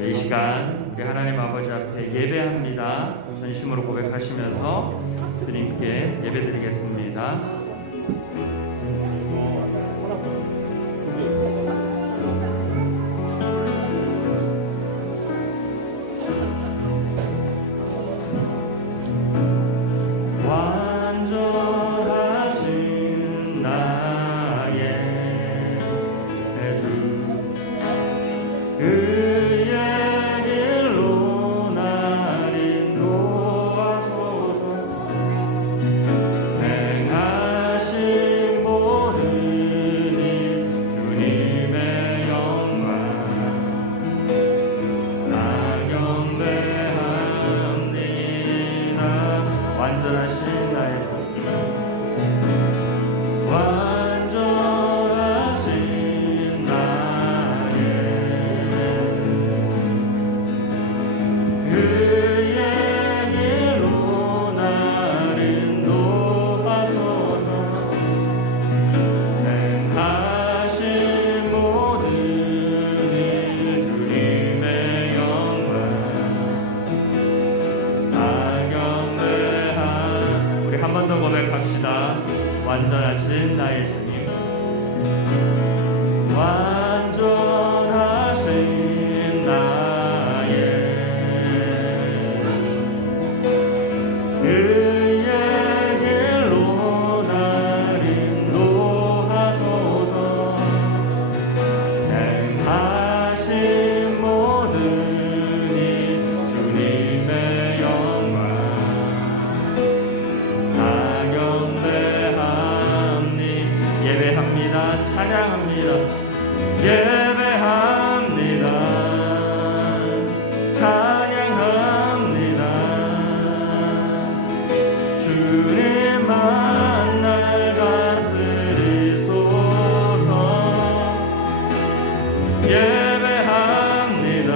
이 시간 우리 하나님 아버지 앞에 예배합니다. 전심으로 고백하시면서 주님께 예배드리겠습니다. 완전하신 나의 주님, 완전하신 나의 그의 길로 날 인도하소서. 행하신 모든 일 주님의 영광 예배합니다. 찬양합니다. 예배합니다. 찬양합니다. 주님만 날 다스리소서. 예배합니다.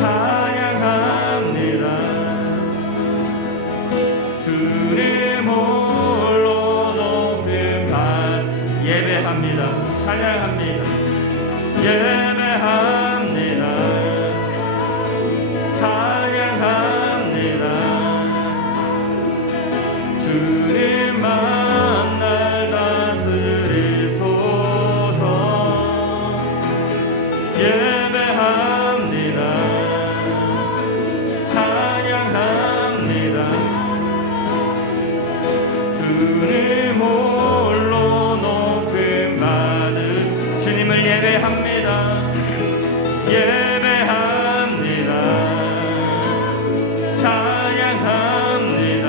찬양합니다. 주님 예배합니다. 찬양합니다. 예배합니다. 찬양합니다. 주님만 날 다스리소서. 예배합니다. 찬양합니다. 주님 홀로 주님을 예배합니다. 예배합니다. 찬양합니다.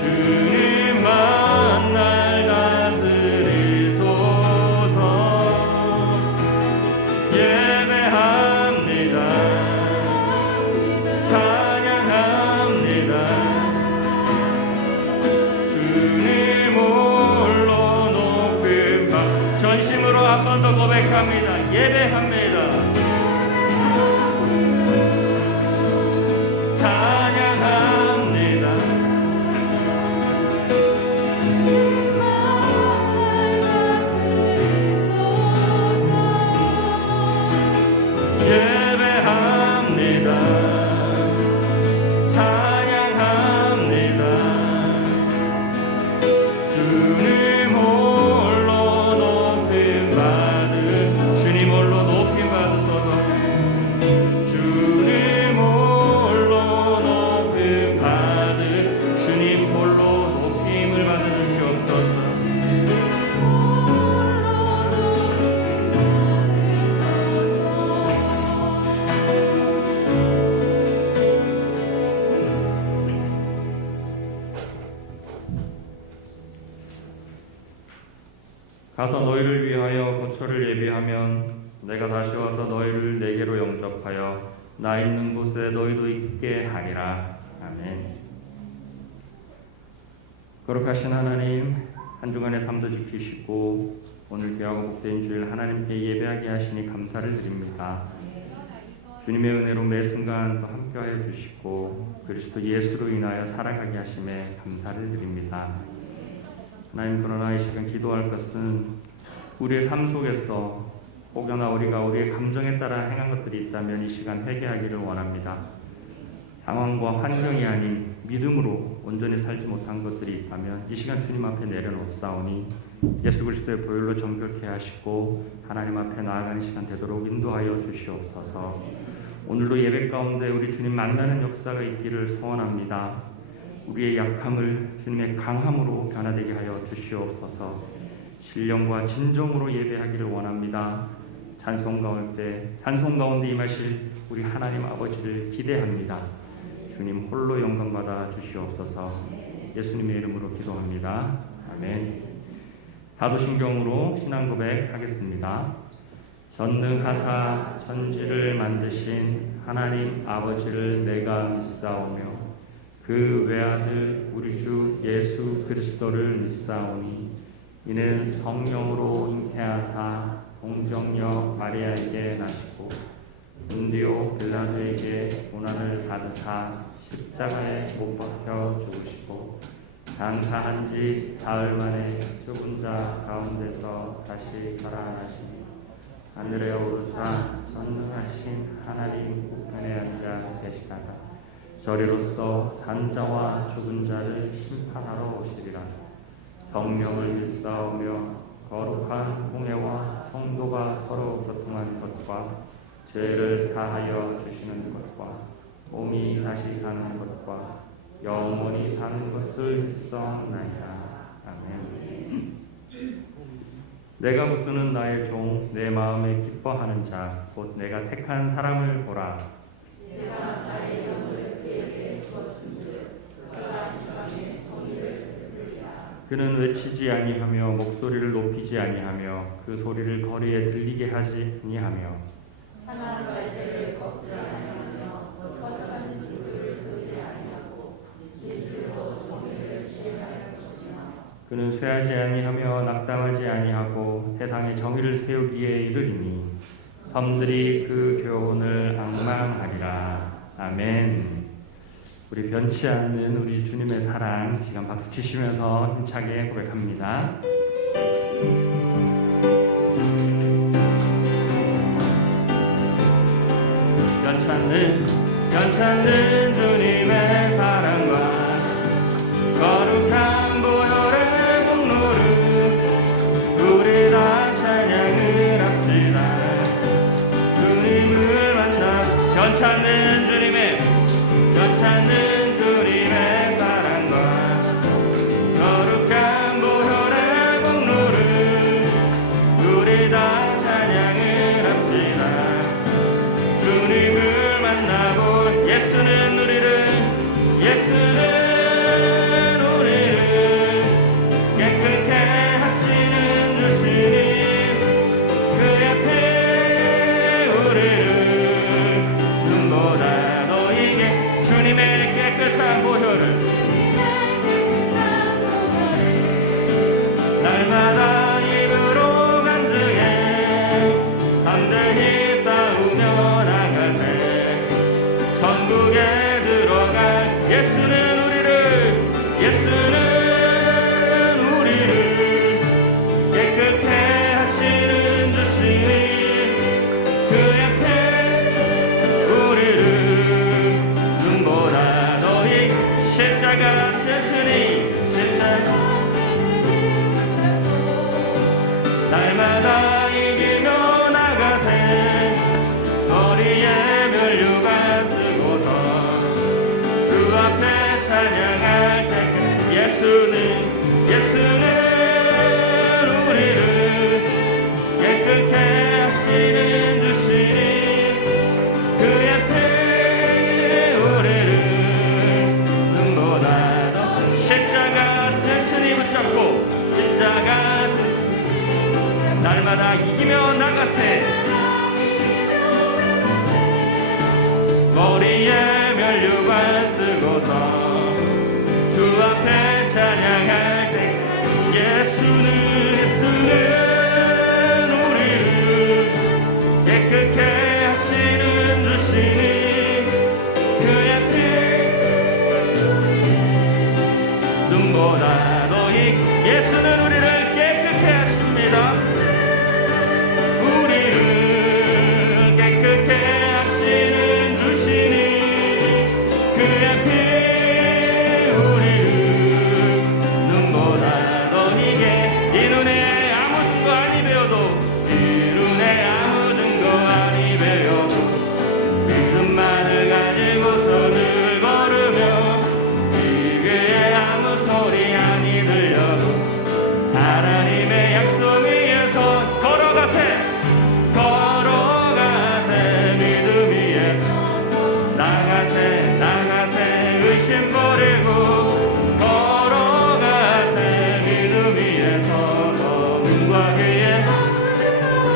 주님만 날 다스리소서. 예배합니다. 찬양합니다. 주님 전심으로 한 번 더 고백합니다. 예배합니다. 찬양합니다. 예배합니다. 찬양합니다. 주님 가서 너희를 위하여 고초를 예비하면 내가 다시 와서 너희를 내게로 영접하여 나 있는 곳에 너희도 있게 하리라. 아멘. 거룩하신 하나님, 한 주간의 삶도 지키시고 오늘 귀하고 복된 주일 하나님께 예배하게 하시니 감사를 드립니다. 주님의 은혜로 매 순간 또 함께하여 주시고 그리스도 예수로 인하여 살아가게 하심에 감사를 드립니다. 하나님, 그러나 이 시간 기도할 것은 우리의 삶 속에서 혹여나 우리가 우리의 감정에 따라 행한 것들이 있다면 이 시간 회개하기를 원합니다. 상황과 환경이 아닌 믿음으로 온전히 살지 못한 것들이 있다면 이 시간 주님 앞에 내려놓사오니 예수 그리스도의 보혈로 정결케 하시고 하나님 앞에 나아가는 시간 되도록 인도하여 주시옵소서. 오늘도 예배 가운데 우리 주님 만나는 역사가 있기를 소원합니다. 우리의 약함을 주님의 강함으로 변화되게 하여 주시옵소서. 신령과 진정으로 예배하기를 원합니다. 찬송 가운데 임하실 우리 하나님 아버지를 기대합니다. 주님 홀로 영광 받아 주시옵소서. 예수님의 이름으로 기도합니다. 아멘. 사도신경으로 신앙 고백하겠습니다. 전능하사 천지를 만드신 하나님 아버지를 내가 믿사오며 그 외아들 우리 주 예수 그리스도를 믿사오니 이는 성령으로 잉태하사 동정녀 마리아에게 나시고 본디오 빌라도에게 고난을 받으사 십자가에 못 박혀 죽으시고 장사한 지 사흘 만에 죽은 자 가운데서 다시 살아나시니 하늘에 오르사 전능하신 하나님 우편에 앉아 계시다가 저리로서 산자와 죽은 자를 심판하러 오시리라. 성령을 믿사오며 거룩한 공예와 성도가 서로 교통하는 것과 죄를 사하여 주시는 것과 몸이 다시 사는 것과 영원히 사는 것을 믿사옵나이다. 아멘. 내가 붙드는 나의 종, 내 마음에 기뻐하는 자, 곧 내가 택한 사람을 보라. 내가 나의 영을 그에게 주었은즉 그가 이 밤에 정의를 베풀리라. 그는 외치지 아니하며 목소리를 높이지 아니하며 그 소리를 거리에 들리게 하지 아니하며 상한 갈대를 꺾지 아니하며 퍼져가는 줄을 끄지 아니하고 진실로 정의를 시행할 것이며 그는 쇠하지 아니하며 낙담하지 아니하고 세상에 정의를 세우기에 이르리니 섬들이 그 교훈을 앙망하리라. 아멘. 우리 변치 않는 우리 주님의 사랑 시간 박수 치시면서 힘차게 고백합니다. 변찮는 주님의 사랑과 거룩한 보혈의 공로를 우리 다 찬양을 합시다. 주님을 만나 변찮는 주님의 사랑과 거룩한 보혈의 공로를 우리 다 찬양을 합시다. 주님을 만나고 예수는 우리를 이 눈에 아무 증거 아니 배워도 이 눈에 아무 증거 아니 배워도 믿음만을 가지고서 늘 걸으며 이 귀에 아무 소리 아니 들려도 하나님의 약속 위에서 걸어가세 믿음 위에서 나가세 의심 버리고 걸어가세 믿음 위에서 눈과 귀에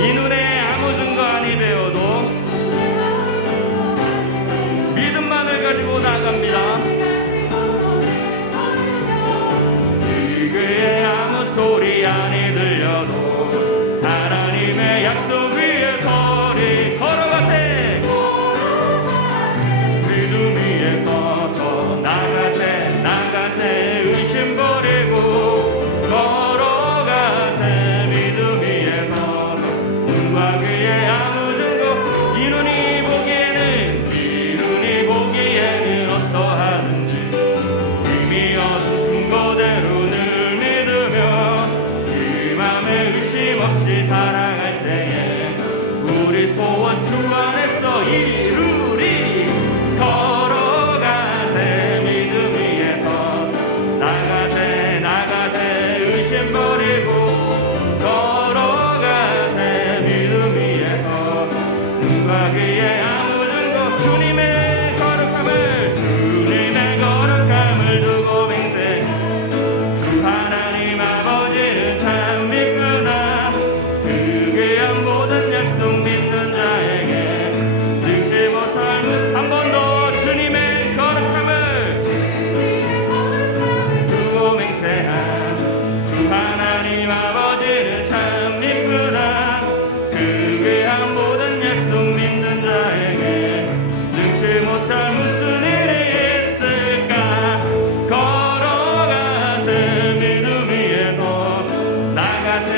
이 눈에 아무 증거 아니 배워도 믿음만을 가지고 나갑니다. 이 귀에 아무 소리 아니 들려도 하나님의 약속 위에 서리 걸어가세 믿음 위에 서서 나가세 의심 버리고 걸어가세 믿음 위에 서서 눈과 귀에 아무 증거 이 눈이 보기에는 어떠하든지 이미 얻은 증거대로 늘 믿으며 이 맘에 의심 없이 살아갈 때에 우리 소원 주 안에서 이루리 걸어가세 믿음 위에서 나가세 의심 버리고 걸어가세 믿음 위에서 눈과 귀에 아무 증거 주님의 거룩함을 두고 맹세 주 하나님 아버지는 참 믿구나 그 귀한 모든 약속 믿는 자에게 능치 못할 한 번 더 주님의 거룩함을 두고 맹세한 주 하나님 아버지는 참 믿구나 그 귀한 모든 약속 믿는 자에게 능치 못할 무슨 일이 있을까 걸어가세 믿음 위에서 나가세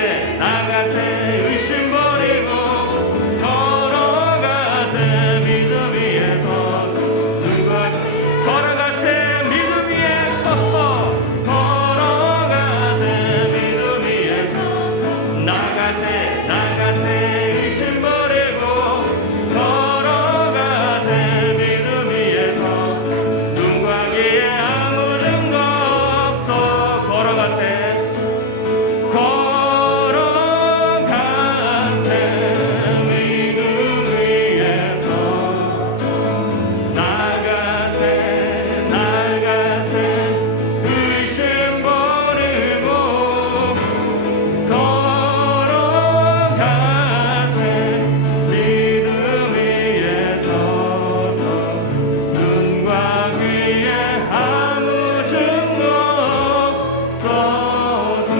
의심 버리고 걸어가세 믿음 위에서 눈과 걸어가세 믿음 위에 서서 걸어가세 믿음 위에서 나가세 의심 버리고 걸어가세 믿음 위에서 눈과 귀에 아무 증거 없어 걸어가세 믿음 위에서 나가세 의심 버리고 걸어가세 믿음 위에 서서 눈과 귀에 아무 증거 없어도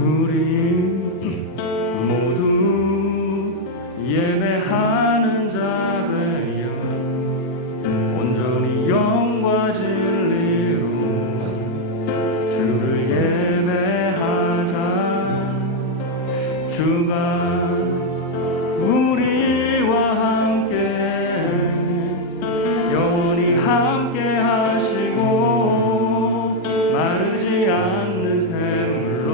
우리 모두 예배하는 자들여 온전히 영과 진리로 주를 예배하자 주가 우리와 함께 영원히 함께 하시고 마르지 않는 샘물로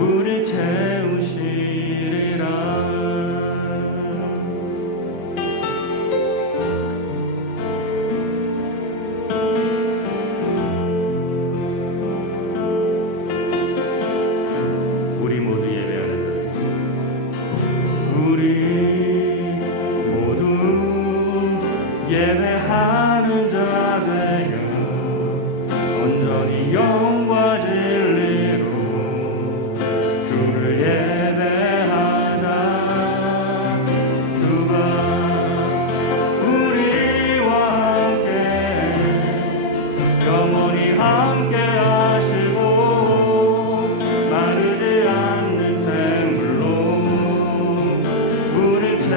우리 채우시리라. 우리 모두 예배하는 우리 모두 예배하는 자들여 온전히 영과 진리로 주를 예배하자. 주가 우리와 함께 영원히 함께 하시고 마르지 않는 샘물로 우릴 채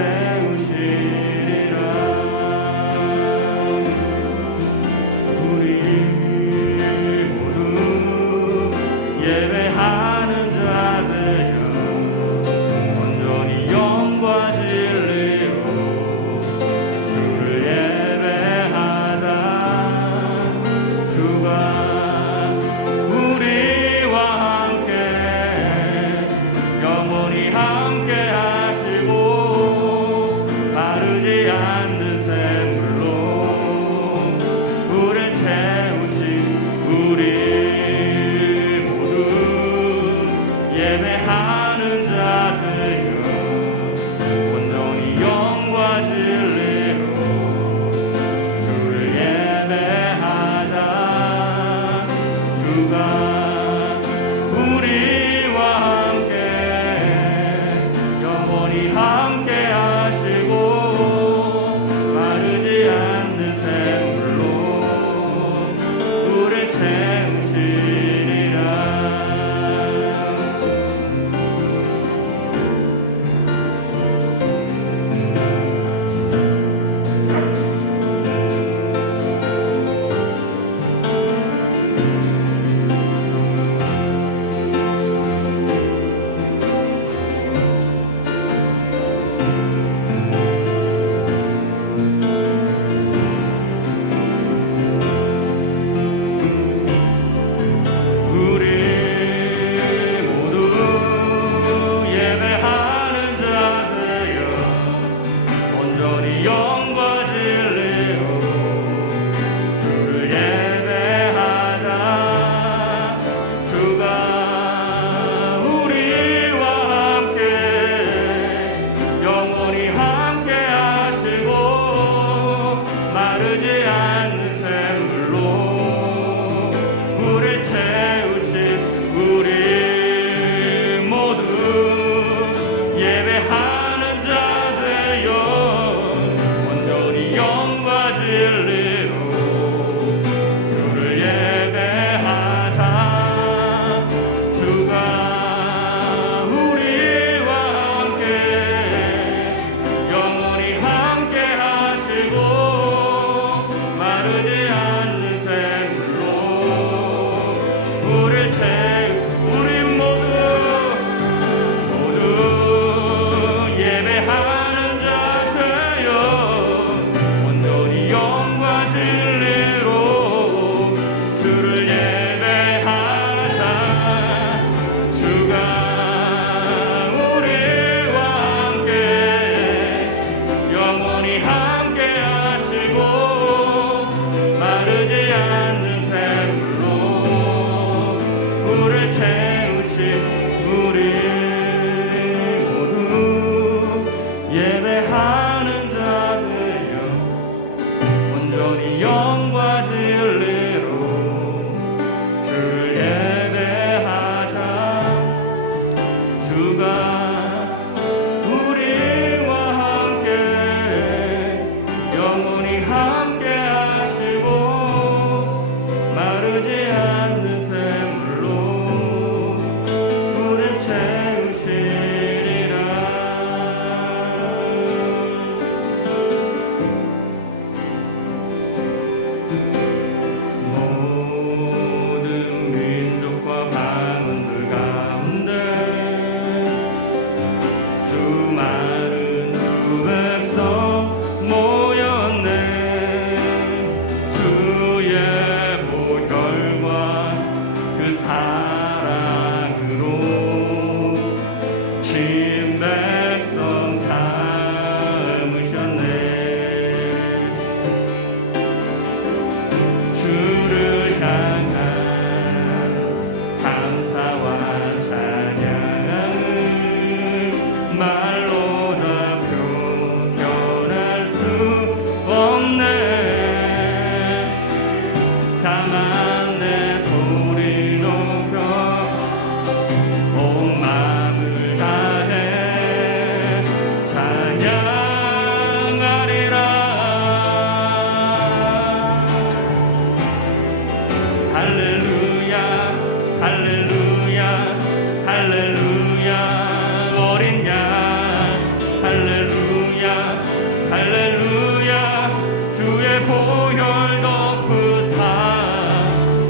할렐루야 주의 보혈 덮으사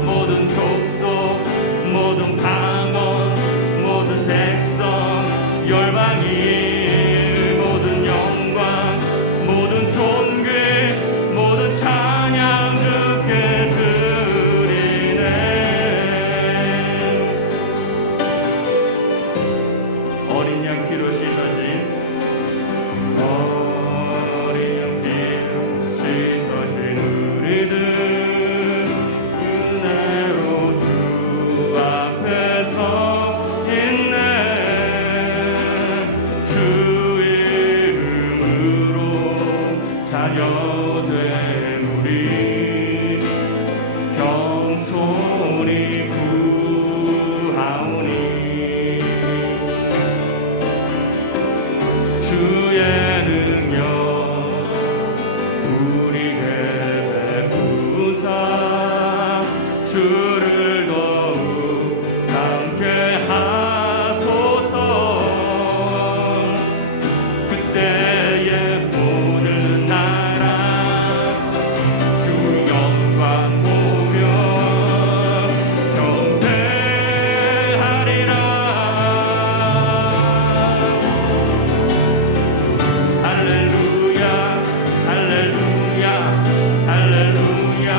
모든 족속 모든 방언 모든 백성 열방이 모든 영광 모든 존귀 모든 찬양 주께 드리네. 어린 양 피로 씻어진 어린 양 피로 씻어진 우리들 은혜로 주 앞에 서 있네. 주 이름으로 자녀된 우리 겸손히 구하오니 주의 능력 우리에게 베푸사 주를 더욱 함께 하소서. 그때에 모든 나라 주 영광 보며 경배하리라. 할렐루야 할렐루야 할렐루야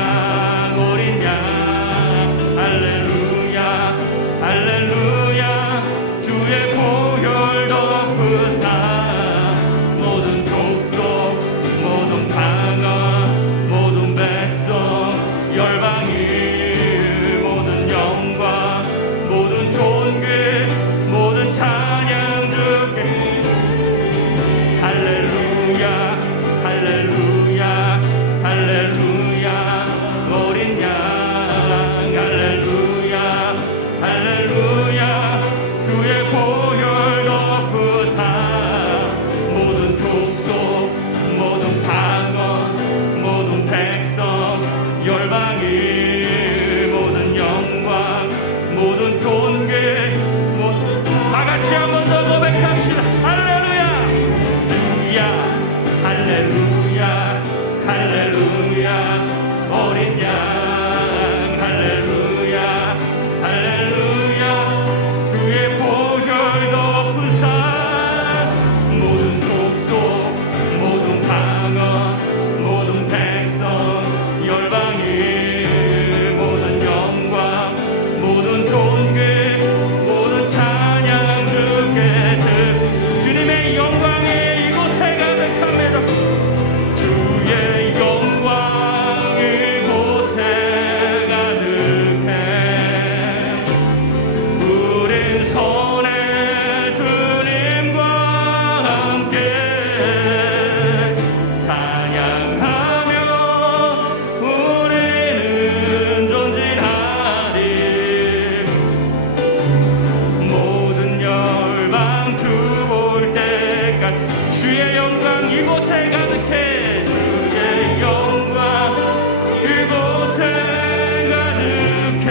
어린 양 할렐루야 할렐루야 주의 보혈 덮으사 모든 족속 모든 방언 모든 백성 열방이 모든 영광 모든 존귀 모든 찬양 주께 할렐루야 할렐루야 할렐루야 어린 양 할렐루야 할렐루야 주의 보혈 덮으사 모든 족속 모든 방언 모든 백성 열방이 모든 영광 모든 존귀 모든 다같이 한 번 더 고백합시다. 할렐루야 할렐루야 할렐루야 어린 양 할렐루야 할렐루야 주의 보혈 덮으사 모든 족속 모든 방언 모든 백성 열방이 모든 영광 모든 존귀 모든 찬양 주께 주님의 영광이 이곳에 가득합니다. 주의 영광 이곳에 가득해 우린 선의 주님과 함께 찬양하며 우리는 존진하리. 모든 열방 주 볼 때까지 주의 영광 이곳에 가득해 주의 영광 이곳에 가득해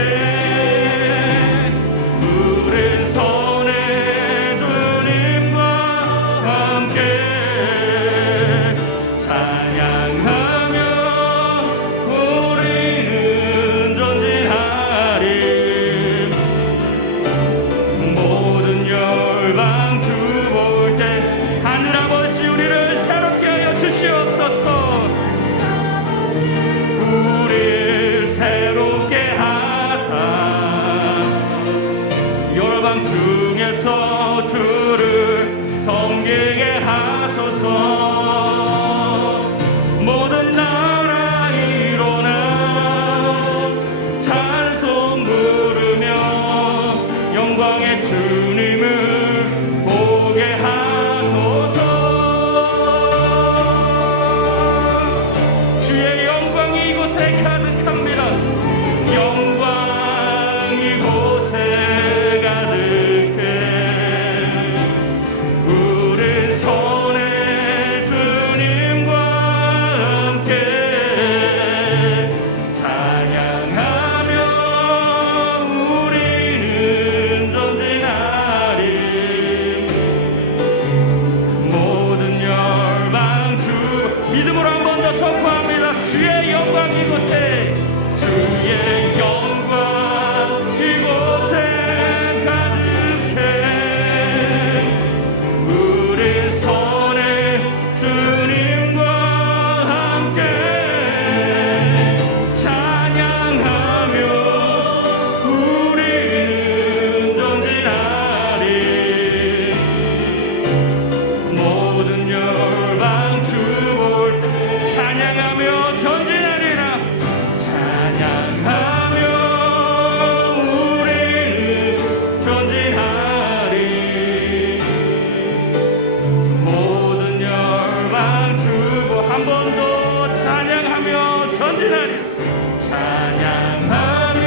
우린 선의 주님과 함께 찬양하며 우리는 존진하리. 모든 열방 주 볼 때 하늘 아버지 우리를 새롭게 하여 주시옵소서. 우리를 새롭게 하사 열방 중에서 주를 섬기게 하소서. 모든 나라 일어나 찬송 부르며 영광의 주님을 보게 하소서. 주의 영광 이곳에 가득합니다. 영광 이곳에 가득해 믿음으로 한 번 더 선포합니다. 주의 영광 이곳에, 주의 영광 이곳에 가득해. 우리 손에 주님과 함께 찬양하며 우리는 전진하리. 모든 열방 주 볼 때 찬양하며 전진하리라. 찬양하며 우리는 전진하리. 모든 열방 주보 한 번 더 찬양하며 전진하리. 찬양하며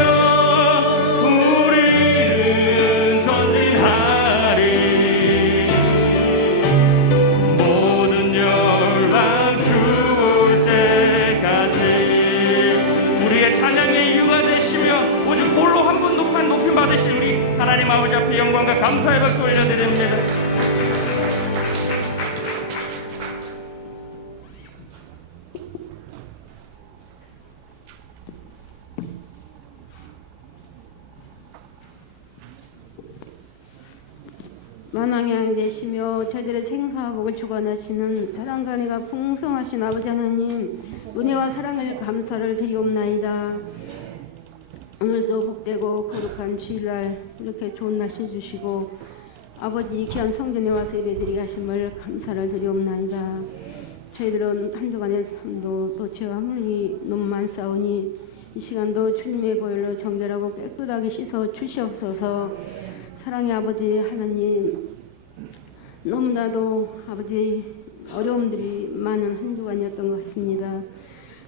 우리는 전진하리. 모든 열방 주 볼 때까지. 우리의 찬양의 이유가 되시며 오직 홀로 한 분 높임 받으신 우리 하나님 아버지 앞에 영광과 감사의 박수 올려드립니다. 만왕의 되시며 저희들의 생사와 복을 주관하시는 사랑과 은혜가 풍성하신 아버지 하나님, 은혜와 사랑을 감사를 드리옵나이다. 오늘도 복되고 거룩한 주일날 이렇게 좋은 날씨 주시고 아버지 귀한 성전에 와서 예배드리게 하심을 감사를 드리옵나이다. 저희들은 한 주간의 삶도 또 죄와 물이 너무 많사오니 이 시간도 주님의 보혈로 정결하고 깨끗하게 씻어 주시옵소서. 사랑의 아버지 하나님, 너무나도 아버지 어려움들이 많은 한 주간이었던 것 같습니다.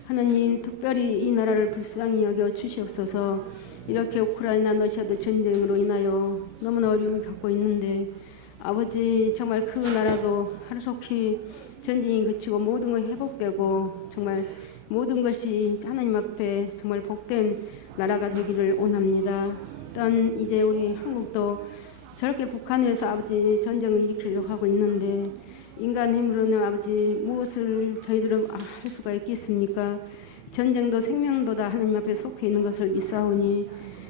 하나님, 특별히 이 나라를 불쌍히 여겨 주시옵소서. 이렇게 우크라이나 러시아도 전쟁으로 인하여 너무나 어려움을 겪고 있는데 아버지, 정말 그 나라도 하루속히 전쟁이 그치고 모든 것이 회복되고 정말 모든 것이 하나님 앞에 정말 복된 나라가 되기를 원합니다. 또한 이제 우리 한국도 저렇게 북한에서 아버지 전쟁을 일으키려고 하고 있는데 인간 힘으로는 아버지 무엇을 저희들은 할 수가 있겠습니까? 전쟁도 생명도 다 하나님 앞에 속해 있는 것을 믿사오니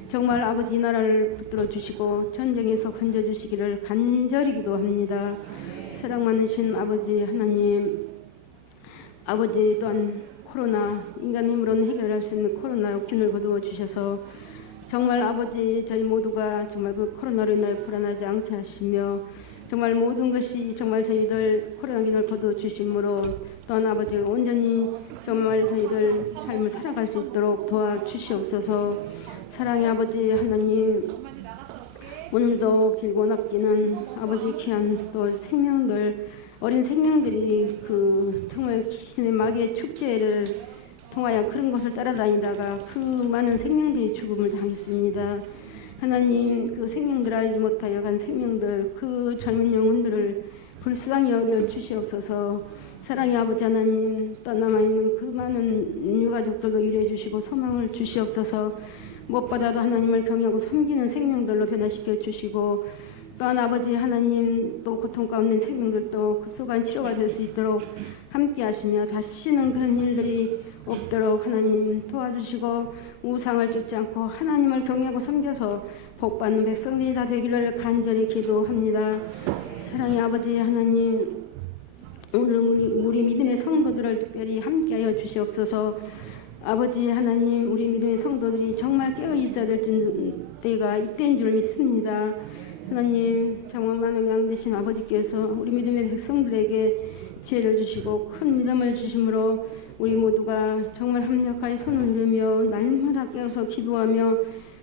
정말 아버지 나라를 붙들어 주시고 전쟁에서 건져 주시기를 간절히 기도합니다. 사랑 많으신 아버지 하나님, 아버지 또한 코로나, 인간 힘으로는 해결할 수 있는 코로나 균을 거두어 주셔서 정말 아버지 저희 모두가 정말 그 코로나로 인하여 불안하지 않게 하시며 정말 모든 것이 정말 저희들 코로나균을 거두어 주심으로 또한 아버지를 온전히 정말 저희들 삶을 살아갈 수 있도록 도와주시옵소서. 사랑의 아버지 하나님, 오늘도 길고 낮기는 아버지 귀한 또 생명들, 어린 생명들이 그 정말 귀신의 마귀의 축제를 통하여 그런 곳을 따라다니다가 그 많은 생명들이 죽음을 당했습니다. 하나님, 그 생명들 알지 못하여 간 생명들, 그 젊은 영혼들을 불쌍히 여겨 주시옵소서. 사랑의 아버지 하나님, 떠남아있는 그 많은 유가족들도 위로해 주시고 소망을 주시옵소서. 무엇보다도 하나님을 경외하고 섬기는 생명들로 변화시켜 주시고 또한 아버지 하나님, 또 고통 가운데 생명들도 급속한 치료가 될 수 있도록 함께 하시며 다시는 그런 일들이 없도록 하나님 도와주시고 우상을 쫓지 않고 하나님을 경외하고 섬겨서 복받는 백성들이 다 되기를 간절히 기도합니다. 사랑의 아버지 하나님, 오늘 우리 믿음의 성도들을 특별히 함께하여 주시옵소서. 아버지 하나님, 우리 믿음의 성도들이 정말 깨어 있어야 될 때가 이때인 줄 믿습니다. 하나님, 정말 많은 양 되신 아버지께서 우리 믿음의 백성들에게 지혜를 주시고 큰 믿음을 주심으로 우리 모두가 정말 합력하여 손을 들으며 날마다 깨어서 기도하며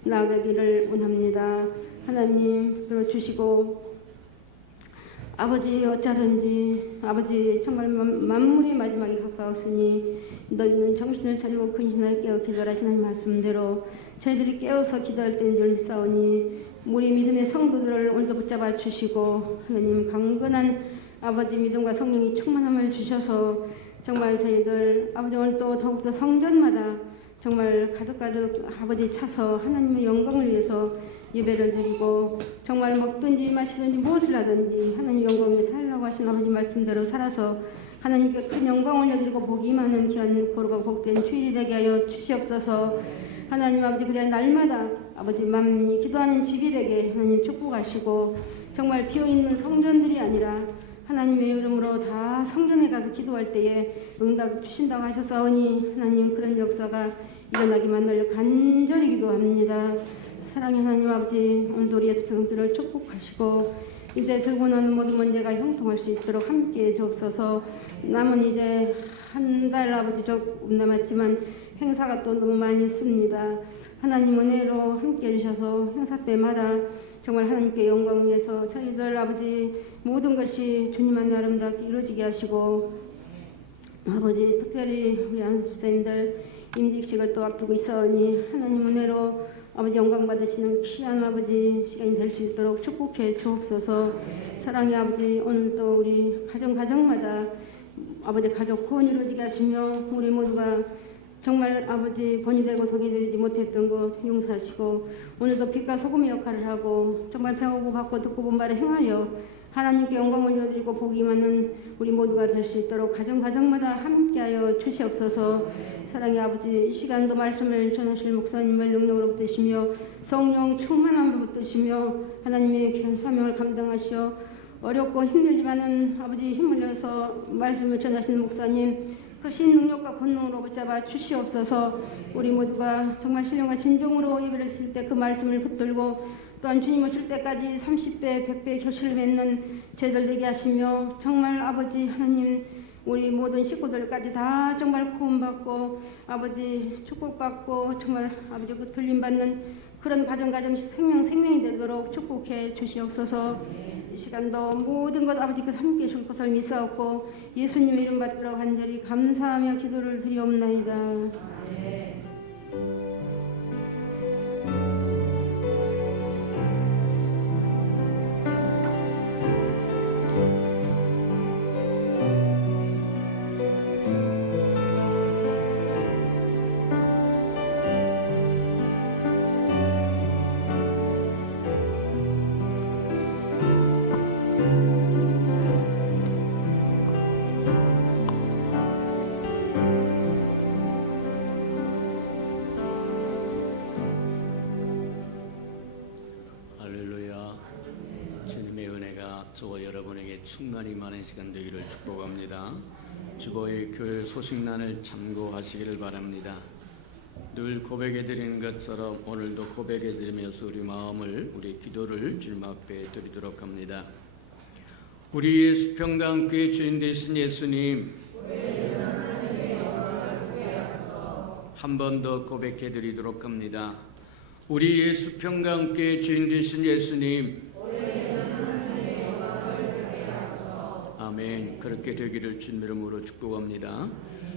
나아가기를 원합니다. 하나님 들어주시고 아버지, 어쩌든지 아버지 정말 만물의 마지막이 가까웠으니 너희는 정신을 차리고 근신하여 깨어 기도하시는 말씀대로 저희들이 깨어서 기도할 때인 줄 믿사오니 우리 믿음의 성도들을 오늘도 붙잡아 주시고 하나님 강건한 아버지 믿음과 성령이 충만함을 주셔서 정말 저희들 아버지 오늘 또 더욱더 성전마다 정말 가득가득 아버지 차서 하나님의 영광을 위해서 예배를 드리고 정말 먹든지 마시든지 무엇을 하든지 하나님 영광에 살라고 하신 아버지 말씀대로 살아서 하나님께 큰 영광 올려드리고 복이 많은 귀한 거룩하고 복된 주일이 되게 하여 주시옵소서. 하나님 아버지 그냥 날마다 아버지 마음이 기도하는 집이 되게 하나님 축복하시고 정말 비어있는 성전들이 아니라 하나님의 이름으로 다 성전에 가서 기도할 때에 응답 주신다고 하셨사오니 하나님 그런 역사가 일어나기만을 간절히 기도합니다. 사랑의 하나님 아버지 오늘도 우리의 수평들을 축복하시고 이제 들고 나는 모든 문제가 형통할 수 있도록 함께해 주옵소서. 남은 이제 한 달 아버지 조금 남았지만 행사가 또 너무 많이 있습니다. 하나님 은혜로 함께해 주셔서 행사 때마다 정말 하나님께 영광 위해서 저희들 아버지 모든 것이 주님 안에 아름답게 이루어지게 하시고 아버지 특별히 우리 안수사님들 임직식을 또 앞두고 있어오니 하나님 은혜로 아버지 영광 받으시는 귀한 아버지 시간이 될 수 있도록 축복해 주옵소서. 사랑의 아버지 오늘도 우리 가정마다 아버지 가족 구원 이루어지게 하시며 우리 모두가 정말 아버지 본이 되고 독이 되지 못했던 것 용서하시고 오늘도 빛과 소금의 역할을 하고 정말 배우고 받고 듣고 본 바를 행하여 하나님께 영광을 올려드리고 복이 많은 우리 모두가 될 수 있도록 가정마다 함께하여 주시옵소서. 사랑의 아버지 이 시간도 말씀을 전하실 목사님을 능력으로 붙드시며 성령 충만함으로 붙드시며 하나님의 귀한 사명을 감당하시어 어렵고 힘들지만은 아버지 힘을 내서 말씀을 전하시는 목사님 크신 능력과 권능으로 붙잡아 주시옵소서. 우리 모두가 정말 신령과 진정으로 예배를 드릴 때 그 말씀을 붙들고 또한 주님 오실 때까지 30배 100배 교실을 맺는 저희들 되게 하시며 정말 아버지 하나님 우리 모든 식구들까지 다 정말 구원받고 아버지 축복받고 정말 아버지 그 들림받는 그런 가정 생명이 되도록 축복해 주시옵소서. 이 시간도 모든 것 아버지 그 함께 해줄 것을 믿사옵고 예수님의 이름 받들어 간절히 감사하며 기도를 드리옵나이다. 저와 여러분에게 충만히 많은 시간 되기를 축복합니다. 주보의 교회 소식란을 참고하시기를 바랍니다. 늘 고백해드리는 것처럼 오늘도 고백해드리면서 우리 마음을 우리 기도를 주님 앞에 드리도록 합니다. 우리의 수평과 함께 주인 되신 예수님 한 번 더 고백해드리도록 합니다. 우리의 수평과 함께 주인 되신 예수님 아멘. 그렇게 되기를 주님 이름으로 축복합니다.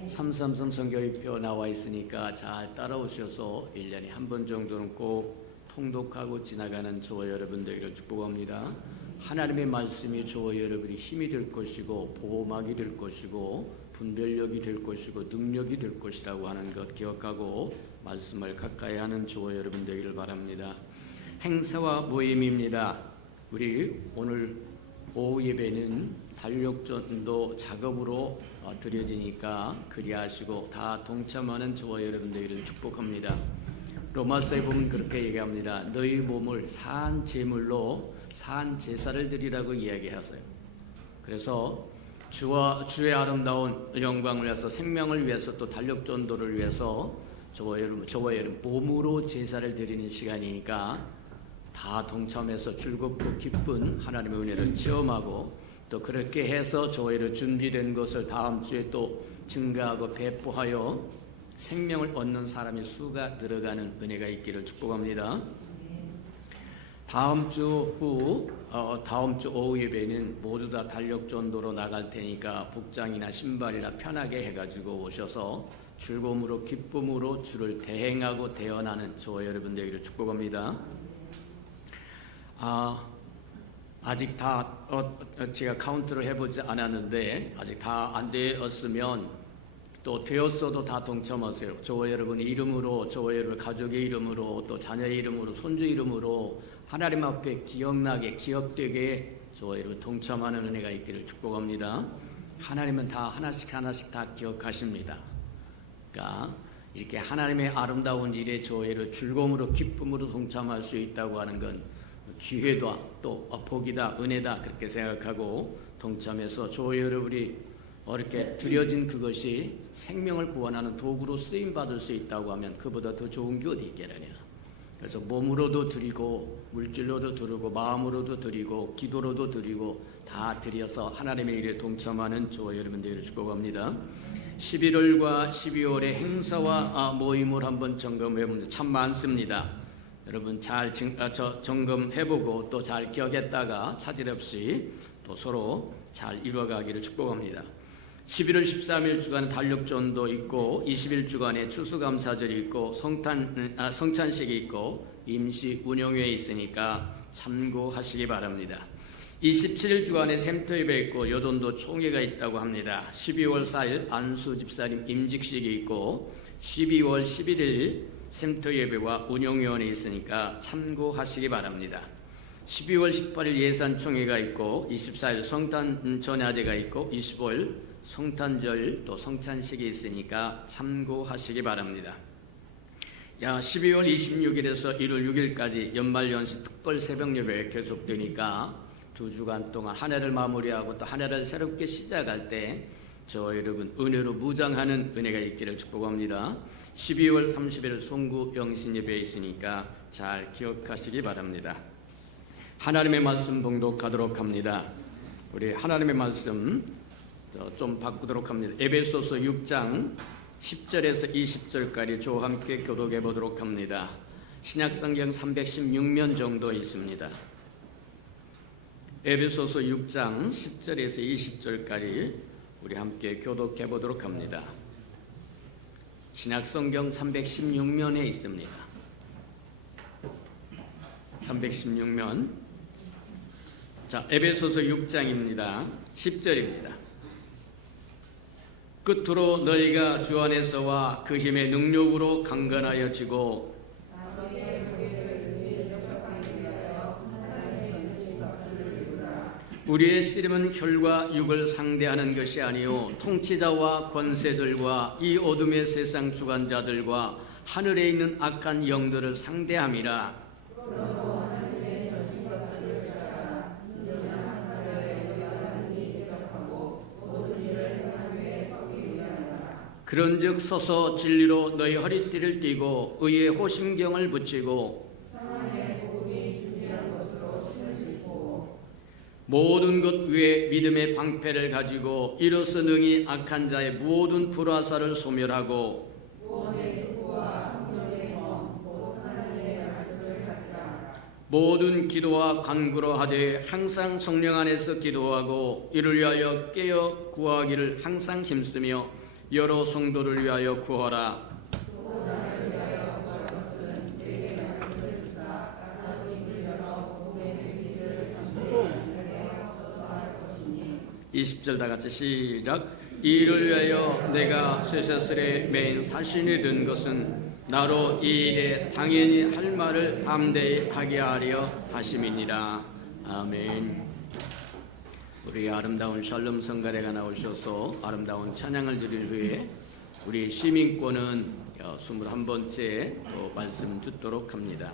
333 성경표 나와 있으니까 잘 따라오셔서 1년에 한 번 정도는 꼭 통독하고 지나가는 저와 여러분 되기를 축복합니다. 하나님의 말씀이 저와 여러분이 힘이 될 것이고 보호막이 될 것이고 분별력이 될 것이고 능력이 될 것이라고 하는 것 기억하고 말씀을 가까이 하는 저와 여러분 되기를 바랍니다. 행사와 모임입니다. 우리 오늘 오후 예배는 달력전도 작업으로 드려지니까 그리하시고 다 동참하는 저와 여러분 되기를 축복합니다. 로마서에 보면 그렇게 얘기합니다. 너희 몸을 산 제물로 산 제사를 드리라고 이야기하세요. 그래서 주의 아름다운 영광을 위해서 생명을 위해서 또 달력전도를 위해서 저와 여러분 몸으로 제사를 드리는 시간이니까 다 동참해서 즐겁고 기쁜 하나님의 은혜를 체험하고 또 그렇게 해서 저희를 준비된 것을 다음 주에 또 증가하고 배포하여 생명을 얻는 사람의 수가 늘어가는 은혜가 있기를 축복합니다. 다음 주 오후 예배는 모두 다 달력전도로 나갈 테니까 복장이나 신발이나 편하게 해가지고 오셔서 즐거움으로 기쁨으로 주를 대행하고 대언하는 저와 여러분 되기를 축복합니다. 아직 다 제가 카운트를 해보지 않았는데 아직 다 안 되었으면 또 되었어도 다 동참하세요. 저와 여러분의 이름으로, 저와 여러분 가족의 이름으로, 또 자녀의 이름으로, 손주 이름으로 하나님 앞에 기억나게 기억되게 저와 여러분 동참하는 은혜가 있기를 축복합니다. 하나님은 다 하나씩 다 기억하십니다. 그러니까 이렇게 하나님의 아름다운 일에 저희를 즐거움으로 기쁨으로 동참할 수 있다고 하는 건 기회다, 또 복이다, 은혜다 그렇게 생각하고 동참해서 저희 여러분이 이렇게 드려진 그것이 생명을 구원하는 도구로 쓰임받을 수 있다고 하면 그보다 더 좋은 게 어디 있겠느냐. 그래서 몸으로도 드리고 물질로도 드리고 마음으로도 드리고 기도로도 드리고 다 드려서 하나님의 일에 동참하는 저와 여러분들을 축복합니다. 11월과 12월의 행사와 모임을 한번 점검해보면 참 많습니다. 여러분 잘 점검해보고 또 잘 기억했다가 차질 없이 또 서로 잘 이루어가기를 축복합니다. 11월 13일 주간 달력전도 있고 20일 주간에 추수감사절이 있고 성찬식이 있고 임시 운영회에 있으니까 참고하시기 바랍니다. 27일 주간에 샘터예배 있고 여전도 총회가 있다고 합니다. 12월 4일 안수 집사님 임직식이 있고 12월 11일 샘터예배와 운영위원회 있으니까 참고하시기 바랍니다. 12월 18일 예산총회가 있고 24일 성탄전야제가 있고 25일 성탄절 또 성찬식이 있으니까 참고하시기 바랍니다. 12월 26일에서 1월 6일까지 연말연시 특별 새벽예배 계속되니까 2주간 동안 한 해를 마무리하고 또 한 해를 새롭게 시작할 때 저 여러분 은혜로 무장하는 은혜가 있기를 축복합니다. 12월 30일 송구 영신예배 있으니까 잘 기억하시기 바랍니다. 하나님의 말씀 봉독하도록 합니다. 우리 하나님의 말씀 좀 바꾸도록 합니다. 에베소서 6장 10절에서 20절까지 저와 함께 교독해 보도록 합니다. 신약성경 316면 정도 있습니다. 에베소서 6장 10절에서 20절까지 우리 함께 교독해 보도록 합니다. 신약성경 316면에 있습니다. 316면. 자, 에베소서 6장입니다. 10절입니다. 끝으로 너희가 주 안에서와 그 힘의 능력으로 강건하여지고 우리의 씨름은 혈과 육을 상대하는 것이 아니요 통치자와 권세들과 이 어둠의 세상 주관자들과 하늘에 있는 악한 영들을 상대함이라. 그런즉 서서 진리로 너희 허리띠를 띠고 의의 호심경을 붙이고 모든 것 위에 믿음의 방패를 가지고 이로써 능히 악한 자의 모든 불화살을 소멸하고 모든 기도와 간구로 하되 항상 성령 안에서 기도하고 이를 위하여 깨어 구하기를 항상 힘쓰며 여러 성도를 위하여 구하라. (20절) 다 같이 시작. 이를 위하여 내가 쇠사슬에 매인 사신이 된 것은 나로 이 일에 당연히 할 말을 담대히 하게 하려 하심이니라. 아멘. 우리 아름다운 샬롬 성가대가 나오셔서 아름다운 찬양을 드릴 후에 우리 시민권은 21번째 말씀 듣도록 합니다.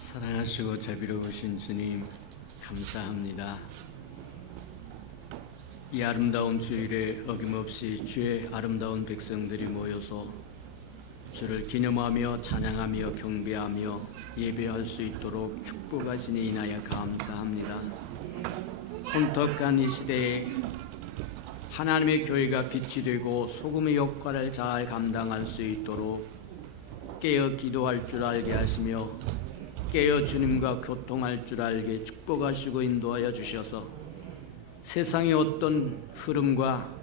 사랑하시고 자비로우신 주님, 감사합니다. 이 아름다운 주일에 어김없이 주의 아름다운 백성들이 모여서 주를 기념하며 찬양하며 경배하며 예배할 수 있도록 축복하시니 인하여 감사합니다. 혼탁한 이 시대에 하나님의 교회가 빛이 되고 소금의 역할을 잘 감당할 수 있도록 깨어 기도할 줄 알게 하시며 깨어 주님과 교통할 줄 알게 축복하시고 인도하여 주셔서 세상의 어떤 흐름과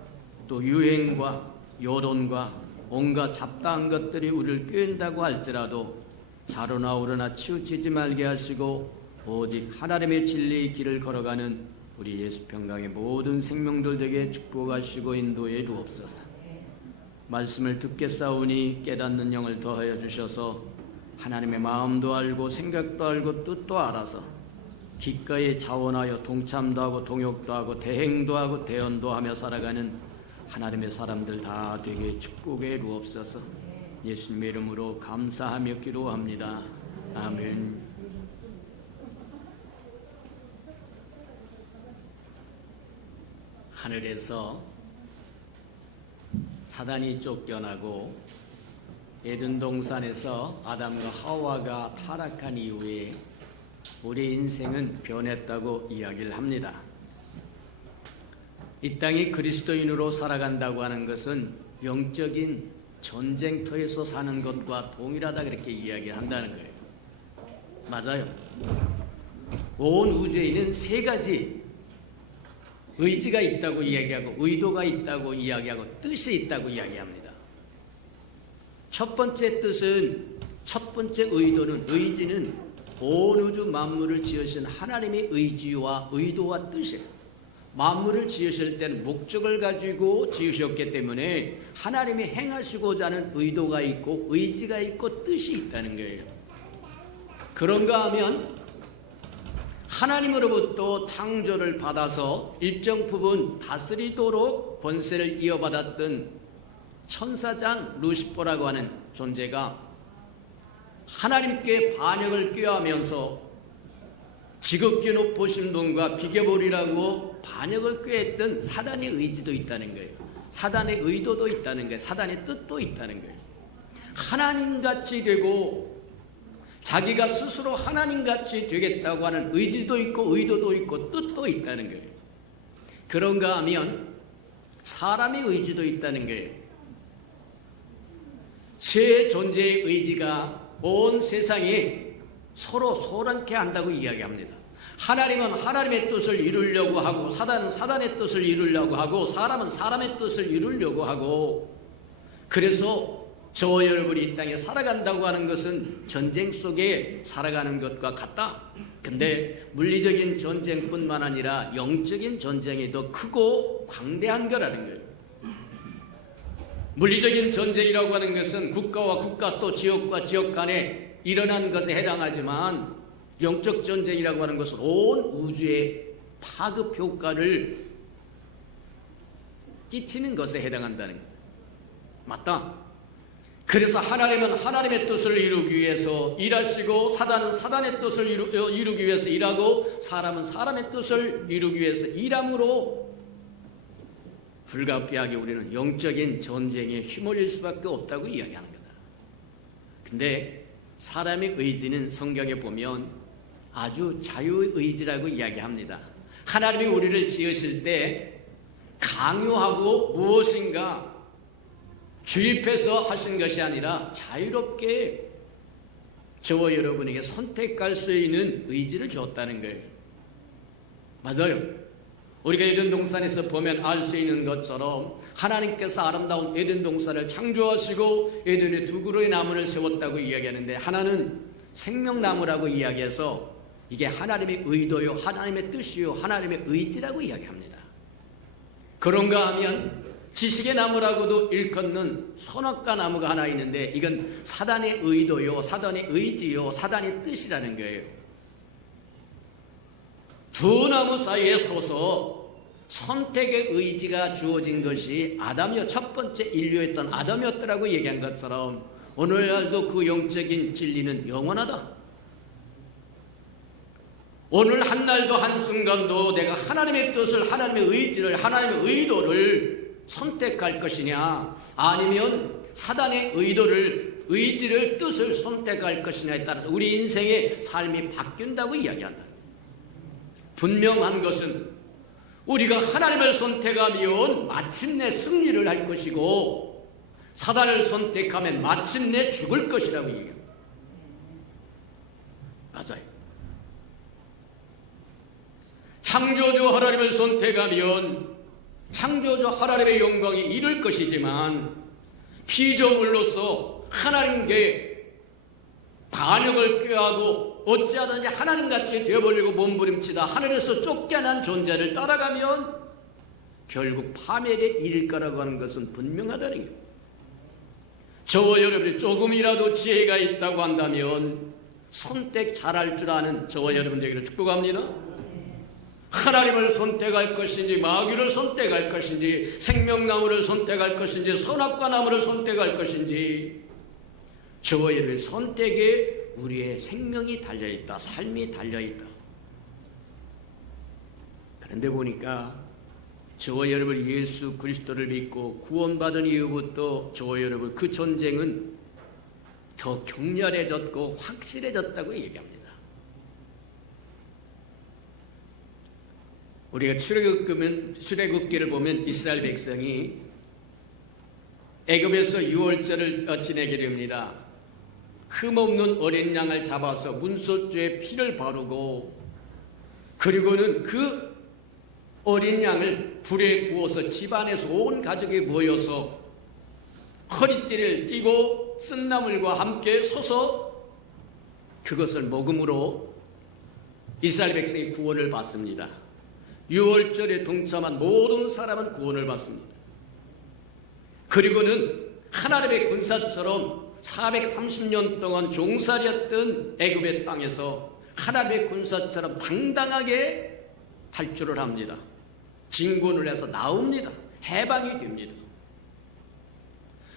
또 유행과 여론과 온갖 잡다한 것들이 우리를 꿰인다고 할지라도 자로나 우러나 치우치지 말게 하시고 오직 하나님의 진리의 길을 걸어가는 우리 예수평강의 모든 생명들에게 축복하시고 인도해 주옵소서. 말씀을 듣겠사오니 깨닫는 영을 더하여 주셔서 하나님의 마음도 알고 생각도 알고 뜻도 알아서 기꺼이 자원하여 동참도 하고 동역도 하고 대행도 하고 대언도 하며 살아가는 하나님의 사람들 다 되게 축복해 주옵소서. 예수님의 이름으로 감사하며 기도합니다. 아멘. 하늘에서 사단이 쫓겨나고 에덴 동산에서 아담과 하와가 타락한 이후에 우리 인생은 변했다고 이야기를 합니다. 이 땅이 그리스도인으로 살아간다고 하는 것은 영적인 전쟁터에서 사는 것과 동일하다 그렇게 이야기를 한다는 거예요. 맞아요. 온 우주에는 세 가지 의지가 있다고 이야기하고 의도가 있다고 이야기하고 뜻이 있다고 이야기합니다. 첫 번째 뜻은, 첫 번째 의도는, 의지는 온 우주 만물을 지으신 하나님의 의지와 의도와 뜻이에요. 만물을 지으실 때는 목적을 가지고 지으셨기 때문에 하나님이 행하시고자 하는 의도가 있고 의지가 있고 뜻이 있다는 거예요. 그런가 하면 하나님으로부터 창조를 받아서 일정 부분 다스리도록 권세를 이어받았던 천사장 루시퍼라고 하는 존재가 하나님께 반역을 꾀하면서 지극히 높으신 분과 비교보리라고 반역을 꾀했던 사단의 의지도 있다는 거예요. 사단의 의도도 있다는 거예요. 사단의 뜻도 있다는 거예요. 하나님같이 되고 자기가 스스로 하나님같이 되겠다고 하는 의지도 있고 의도도 있고 뜻도 있다는 거예요. 그런가 하면 사람의 의지도 있다는 거예요. 세 존재의 의지가 온 세상에 서로 소란케 한다고 이야기합니다. 하나님은 하나님의 뜻을 이루려고 하고 사단은 사단의 뜻을 이루려고 하고 사람은 사람의 뜻을 이루려고 하고, 그래서 저와 여러분이 이 땅에 살아간다고 하는 것은 전쟁 속에 살아가는 것과 같다. 근데 물리적인 전쟁뿐만 아니라 영적인 전쟁이 더 크고 광대한 거라는 거예요. 물리적인 전쟁이라고 하는 것은 국가와 국가 또 지역과 지역 간에 일어나는 것에 해당하지만 영적 전쟁이라고 하는 것은 온 우주에 파급 효과를 끼치는 것에 해당한다는 거예요. 맞다. 그래서 하나님은 하나님의 뜻을 이루기 위해서 일하시고 사단은 사단의 뜻을 이루기 위해서 일하고 사람은 사람의 뜻을 이루기 위해서 일함으로 불가피하게 우리는 영적인 전쟁에 휘말릴 수밖에 없다고 이야기하는 거다. 근데 사람의 의지는 성경에 보면 아주 자유의지라고 이야기합니다. 하나님이 우리를 지으실 때 강요하고 무엇인가 주입해서 하신 것이 아니라 자유롭게 저와 여러분에게 선택할 수 있는 의지를 줬다는 거예요. 맞아요. 우리가 에덴 동산에서 보면 알 수 있는 것처럼 하나님께서 아름다운 에덴 동산을 창조하시고 에덴에 두 그루의 나무를 세웠다고 이야기하는데 하나는 생명나무라고 이야기해서 이게 하나님의 의도요, 하나님의 뜻이요, 하나님의 의지라고 이야기합니다. 그런가 하면 지식의 나무라고도 일컫는 선악과 나무가 하나 있는데 이건 사단의 의도요, 사단의 의지요, 사단의 뜻이라는 거예요. 두 나무 사이에 서서 선택의 의지가 주어진 것이 아담이요, 첫 번째 인류였던 아담이었더라고 얘기한 것처럼 오늘날도 그 영적인 진리는 영원하다. 오늘 한날도 한순간도 내가 하나님의 뜻을, 하나님의 의지를, 하나님의 의도를 선택할 것이냐, 아니면 사단의 의지를, 뜻을 선택할 것이냐에 따라서 우리 인생의 삶이 바뀐다고 이야기한다. 분명한 것은 우리가 하나님을 선택하면 마침내 승리를 할 것이고, 사단을 선택하면 마침내 죽을 것이라고 얘기합니다. 맞아요. 창조주 하나님을 선택하면 창조주 하나님의 영광이 이룰 것이지만, 피조물로서 하나님께 반역을 꾀하고 어찌하든지 하나님같이 되어버리고 몸부림치다 하늘에서 쫓겨난 존재를 따라가면 결국 파멸에 이를 거라고 하는 것은 분명하다는 거예요. 저와 여러분이 조금이라도 지혜가 있다고 한다면 선택 잘할 줄 아는 저와 여러분들에게 축복합니다. 하나님을 선택할 것인지, 마귀를 선택할 것인지, 생명나무를 선택할 것인지, 선악과 나무를 선택할 것인지, 저와 여러분의 선택에 우리의 생명이 달려있다, 삶이 달려있다. 그런데 보니까 저와 여러분 예수 그리스도를 믿고 구원받은 이후부터 저와 여러분 그 전쟁은 더 격렬해졌고 확실해졌다고 얘기합니다. 우리가 출애굽기를 보면 이스라엘 백성이 애굽에서 유월절을 지내게 됩니다. 흠없는 어린 양을 잡아서 문소주에 피를 바르고, 그리고는 그 어린 양을 불에 구워서 집안에서 온 가족이 모여서 허리띠를 띠고 쓴나물과 함께 서서 그것을 먹음으로 이스라엘 백성이 구원을 받습니다. 유월절에 동참한 모든 사람은 구원을 받습니다. 그리고는 하나님의 군사처럼 430년 동안 종살이었던 애굽의 땅에서 하나님의 군사처럼 당당하게 탈출을 합니다. 진군을 해서 나옵니다. 해방이 됩니다.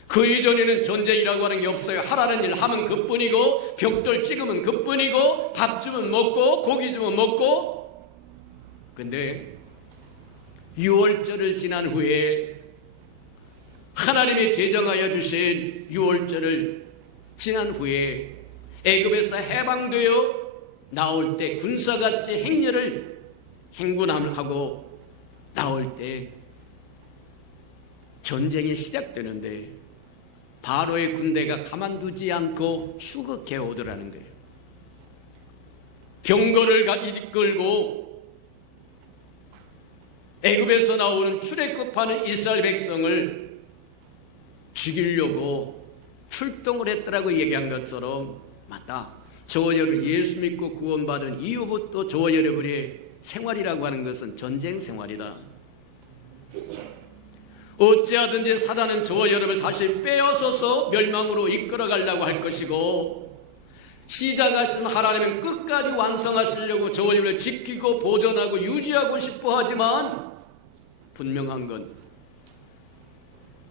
그 이전에는 전쟁이라고 하는 게 없어요. 하라는 일 하면 그뿐이고, 벽돌 찍으면 그뿐이고, 밥 주면 먹고, 고기 주면 먹고. 근데 유월절을 지난 후에 하나님이 제정하여 주신 유월절을 지난 후에 애굽에서 해방되어 나올 때 군사같이 행군함을 하고 나올 때 전쟁이 시작되는데 바로의 군대가 가만두지 않고 추격해 오더라는 거예요. 병거를 이끌고 애굽에서 나오는 출애굽하는 이스라엘 백성을 죽이려고 출동을 했더라고 얘기한 것처럼, 맞다. 저와 여러분 예수 믿고 구원받은 이후부터 저와 여러분의 생활이라고 하는 것은 전쟁 생활이다. 어찌하든지 사단은 저와 여러분을 다시 빼앗아서 멸망으로 이끌어가려고 할 것이고, 시작하신 하나님은 끝까지 완성하시려고 저와 여러분을 지키고 보존하고 유지하고 싶어 하지만, 분명한 건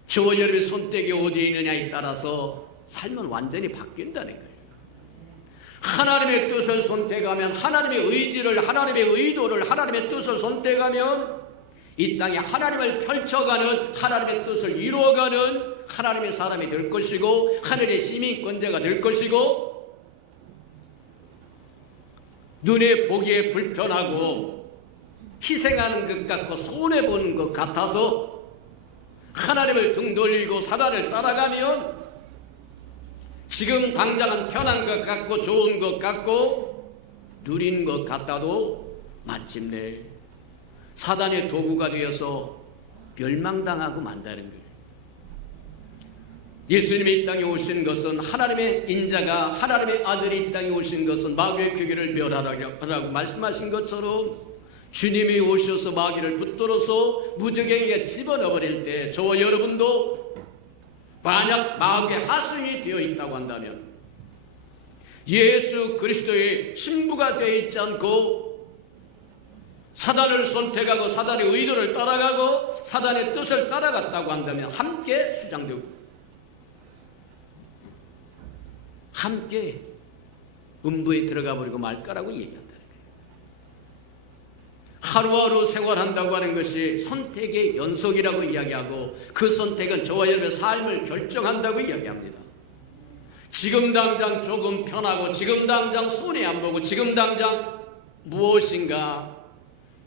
저와 여러분의 선택이 어디에 있느냐에 따라서 삶은 완전히 바뀐다는 거예요. 하나님의 뜻을 선택하면, 하나님의 의지를, 하나님의 의도를, 하나님의 뜻을 선택하면 이 땅에 하나님을 펼쳐가는, 하나님의 뜻을 이루어가는 하나님의 사람이 될 것이고, 하늘의 시민권자가 될 것이고, 눈에 보기에 불편하고 희생하는 것 같고 손해보는 것 같아서 하나님을 등 돌리고 사단을 따라가면 지금 당장은 편한 것 같고 좋은 것 같고 누린 것 같아도 마침내 사단의 도구가 되어서 멸망당하고 만다는 거예요. 예수님이 이 땅에 오신 것은, 하나님의 인자가, 하나님의 아들이 이 땅에 오신 것은 마귀의 괴계를 멸하라고 말씀하신 것처럼 주님이 오셔서 마귀를 붙들어서 무적에게 집어넣어버릴 때 저와 여러분도 만약 마귀의 하수인이 되어 있다고 한다면, 예수 그리스도의 신부가 되어 있지 않고 사단을 선택하고 사단의 의도를 따라가고 사단의 뜻을 따라갔다고 한다면 함께 수장되고 함께 음부에 들어가 버리고 말 거라고 얘기한다는 거예요. 하루하루 생활한다고 하는 것이 선택의 연속이라고 이야기하고 그 선택은 저와 여러분의 삶을 결정한다고 이야기합니다. 지금 당장 조금 편하고 지금 당장 손해 안 보고 지금 당장 무엇인가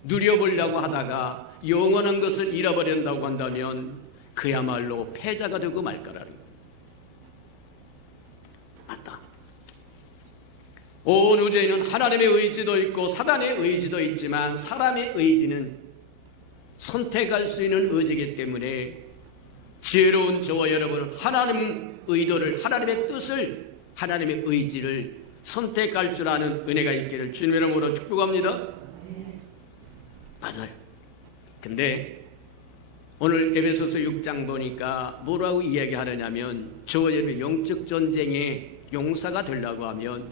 누려보려고 하다가 영원한 것을 잃어버린다고 한다면 그야말로 패자가 되고 말 거라는 거예요. 맞다. 온 우주에는 하나님의 의지도 있고 사단의 의지도 있지만 사람의 의지는 선택할 수 있는 의지이기 때문에 지혜로운 저와 여러분은 하나님 의도를, 하나님의 뜻을, 하나님의 의지를 선택할 줄 아는 은혜가 있기를 주님의 이름으로 축복합니다. 맞아요. 근데 오늘 에베소서 6장 보니까 뭐라고 이야기하느냐면 저와 여러분의 영적 전쟁의 용사가 되려고 하면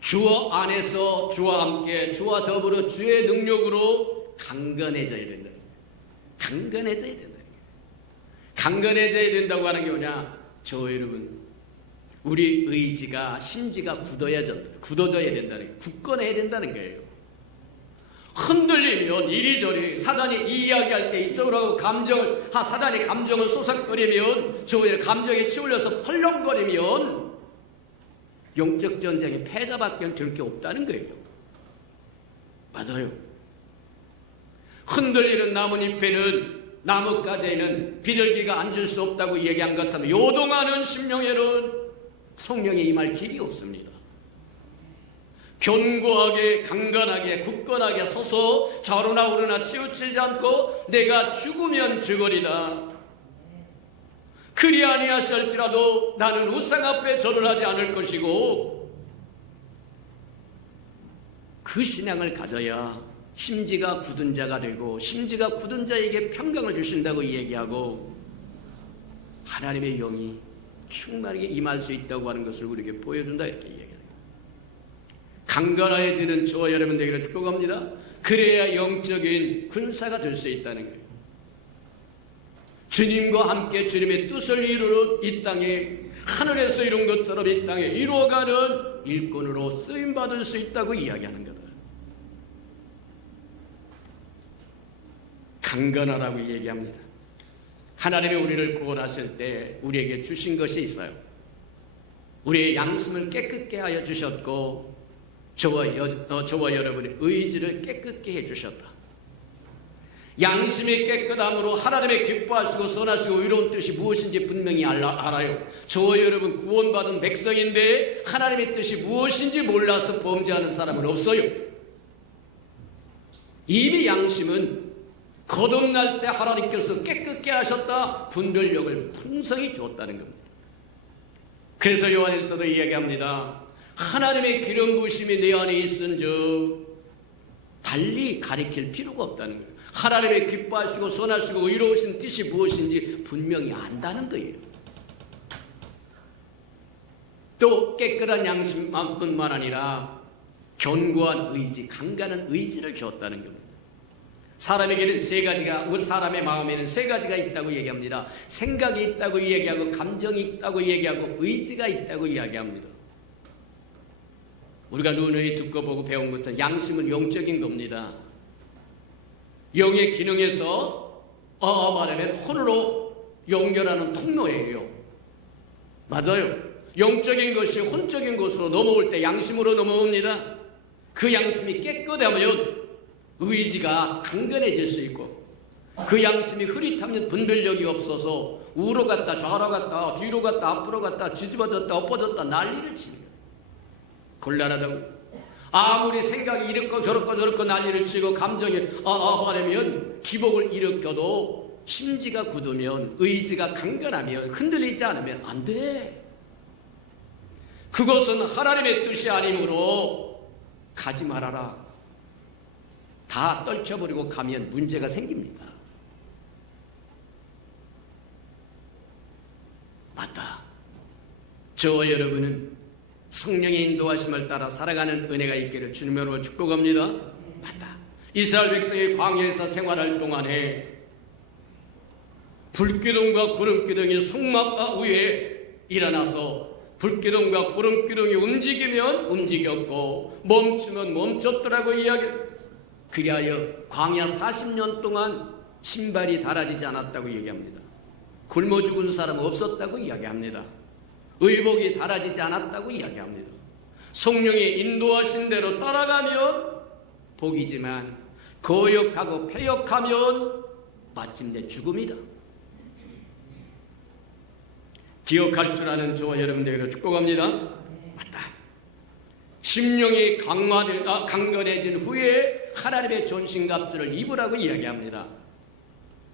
주 안에서 주와 함께 주와 더불어 주의 능력으로 강건해져야 된다. 강건해져야 된다. 강건해져야 된다고 하는 게 뭐냐? 저와 여러분 우리 의지가 심지가 굳어져야 된다는 거예요. 굳건해야 된다는 거예요. 흔들리면 이리저리 사단이 이야기할 때 이쪽으로 하고 사단이 감정을 쏘삭거리면 저의 감정에 치울려서 펄렁거리면 영적 전쟁의 패자밖에 될 게 없다는 거예요. 맞아요. 흔들리는 나뭇잎에는 나뭇가지에는 비둘기가 앉을 수 없다고 얘기한 것처럼 요동하는 심령에는 성령이 임할 길이 없습니다. 견고하게 강건하게 굳건하게 서서 좌로나 우로나 치우치지 않고 내가 죽으면 죽으리다. 그리 아니하실지라도 나는 우상 앞에 절을 하지 않을 것이고 그 신앙을 가져야 심지가 굳은 자가 되고 심지가 굳은 자에게 평강을 주신다고 얘기하고 하나님의 영이 충만하게 임할 수 있다고 하는 것을 우리에게 보여준다 이렇게 얘기합니다. 강건해지는 저와 여러분 되기를 축복합니다. 그래야 영적인 군사가 될 수 있다는 거예요. 주님과 함께 주님의 뜻을 이루는 이 땅에 하늘에서 이룬 것처럼 이 땅에 이루어가는 일꾼으로 쓰임받을 수 있다고 이야기하는 거다. 강건하라고 얘기합니다. 하나님이 우리를 구원하실 때 우리에게 주신 것이 있어요. 우리의 양심을 깨끗게 하여 주셨고 저와 여러분의 의지를 깨끗게 해주셨다. 양심이 깨끗함으로 하나님의 기뻐하시고 선하시고 의로운 뜻이 무엇인지 분명히 알아요. 저와 여러분 구원받은 백성인데 하나님의 뜻이 무엇인지 몰라서 범죄하는 사람은 없어요. 이미 양심은 거듭날 때 하나님께서 깨끗게 하셨다. 분별력을 풍성히 주었다는 겁니다. 그래서 요한일서도 이야기합니다. 하나님의 기름 부으심이 내 안에 있은즉 달리 가리킬 필요가 없다는 거예요. 하나님의 기뻐하시고 선하시고 의로우신 뜻이 무엇인지 분명히 안다는 거예요. 또 깨끗한 양심뿐만 아니라 견고한 의지, 강간한 의지를 주었다는 겁니다. 사람에게는 세 가지가, 우리 사람의 마음에는 세 가지가 있다고 얘기합니다. 생각이 있다고 얘기하고 감정이 있다고 얘기하고 의지가 있다고 이야기합니다. 우리가 누누이 듣고 보고 배운 것처럼 양심은 영적인 겁니다. 영의 기능에서 말하면 혼으로 연결하는 통로예요. 맞아요. 영적인 것이 혼적인 것으로 넘어올 때 양심으로 넘어옵니다. 그 양심이 깨끗하면 의지가 강건해질 수 있고 그 양심이 흐릿하면 분별력이 없어서 우로 갔다 좌로 갔다 뒤로 갔다 앞으로 갔다 뒤집어졌다 엎어졌다 난리를 치는 거예요. 곤란하다고 아무리 생각이 이렇고 저렇고 난리를 치고 감정이 말하면 기복을 일으켜도 심지가 굳으면 의지가 강건하면 흔들리지 않으면 안 돼. 그것은 하나님의 뜻이 아니므로 가지 말아라. 다 떨쳐버리고 가면 문제가 생깁니다. 맞다. 저와 여러분은 성령의 인도하심을 따라 살아가는 은혜가 있기를 주님으로 축복합니다. 맞다. 이스라엘 백성이 광야에서 생활할 동안에 불기둥과 구름기둥이 성막 위에 일어나서 불기둥과 구름기둥이 움직이면 움직였고 멈추면 멈췄더라고 이야기. 그리하여 광야 40년 동안 신발이 닳아지지 않았다고 얘기합니다. 굶어 죽은 사람 없었다고 이야기합니다. 의복이 닳아지지 않았다고 이야기합니다. 성령이 인도하신 대로 따라가면 복이지만 거역하고 패역하면 마침내 죽음이다. 기억할 줄 아는 저와 여러분들에게 축복합니다. 맞다. 심령이 강건해진 후에 하나님의 전신갑주를 입으라고 이야기합니다.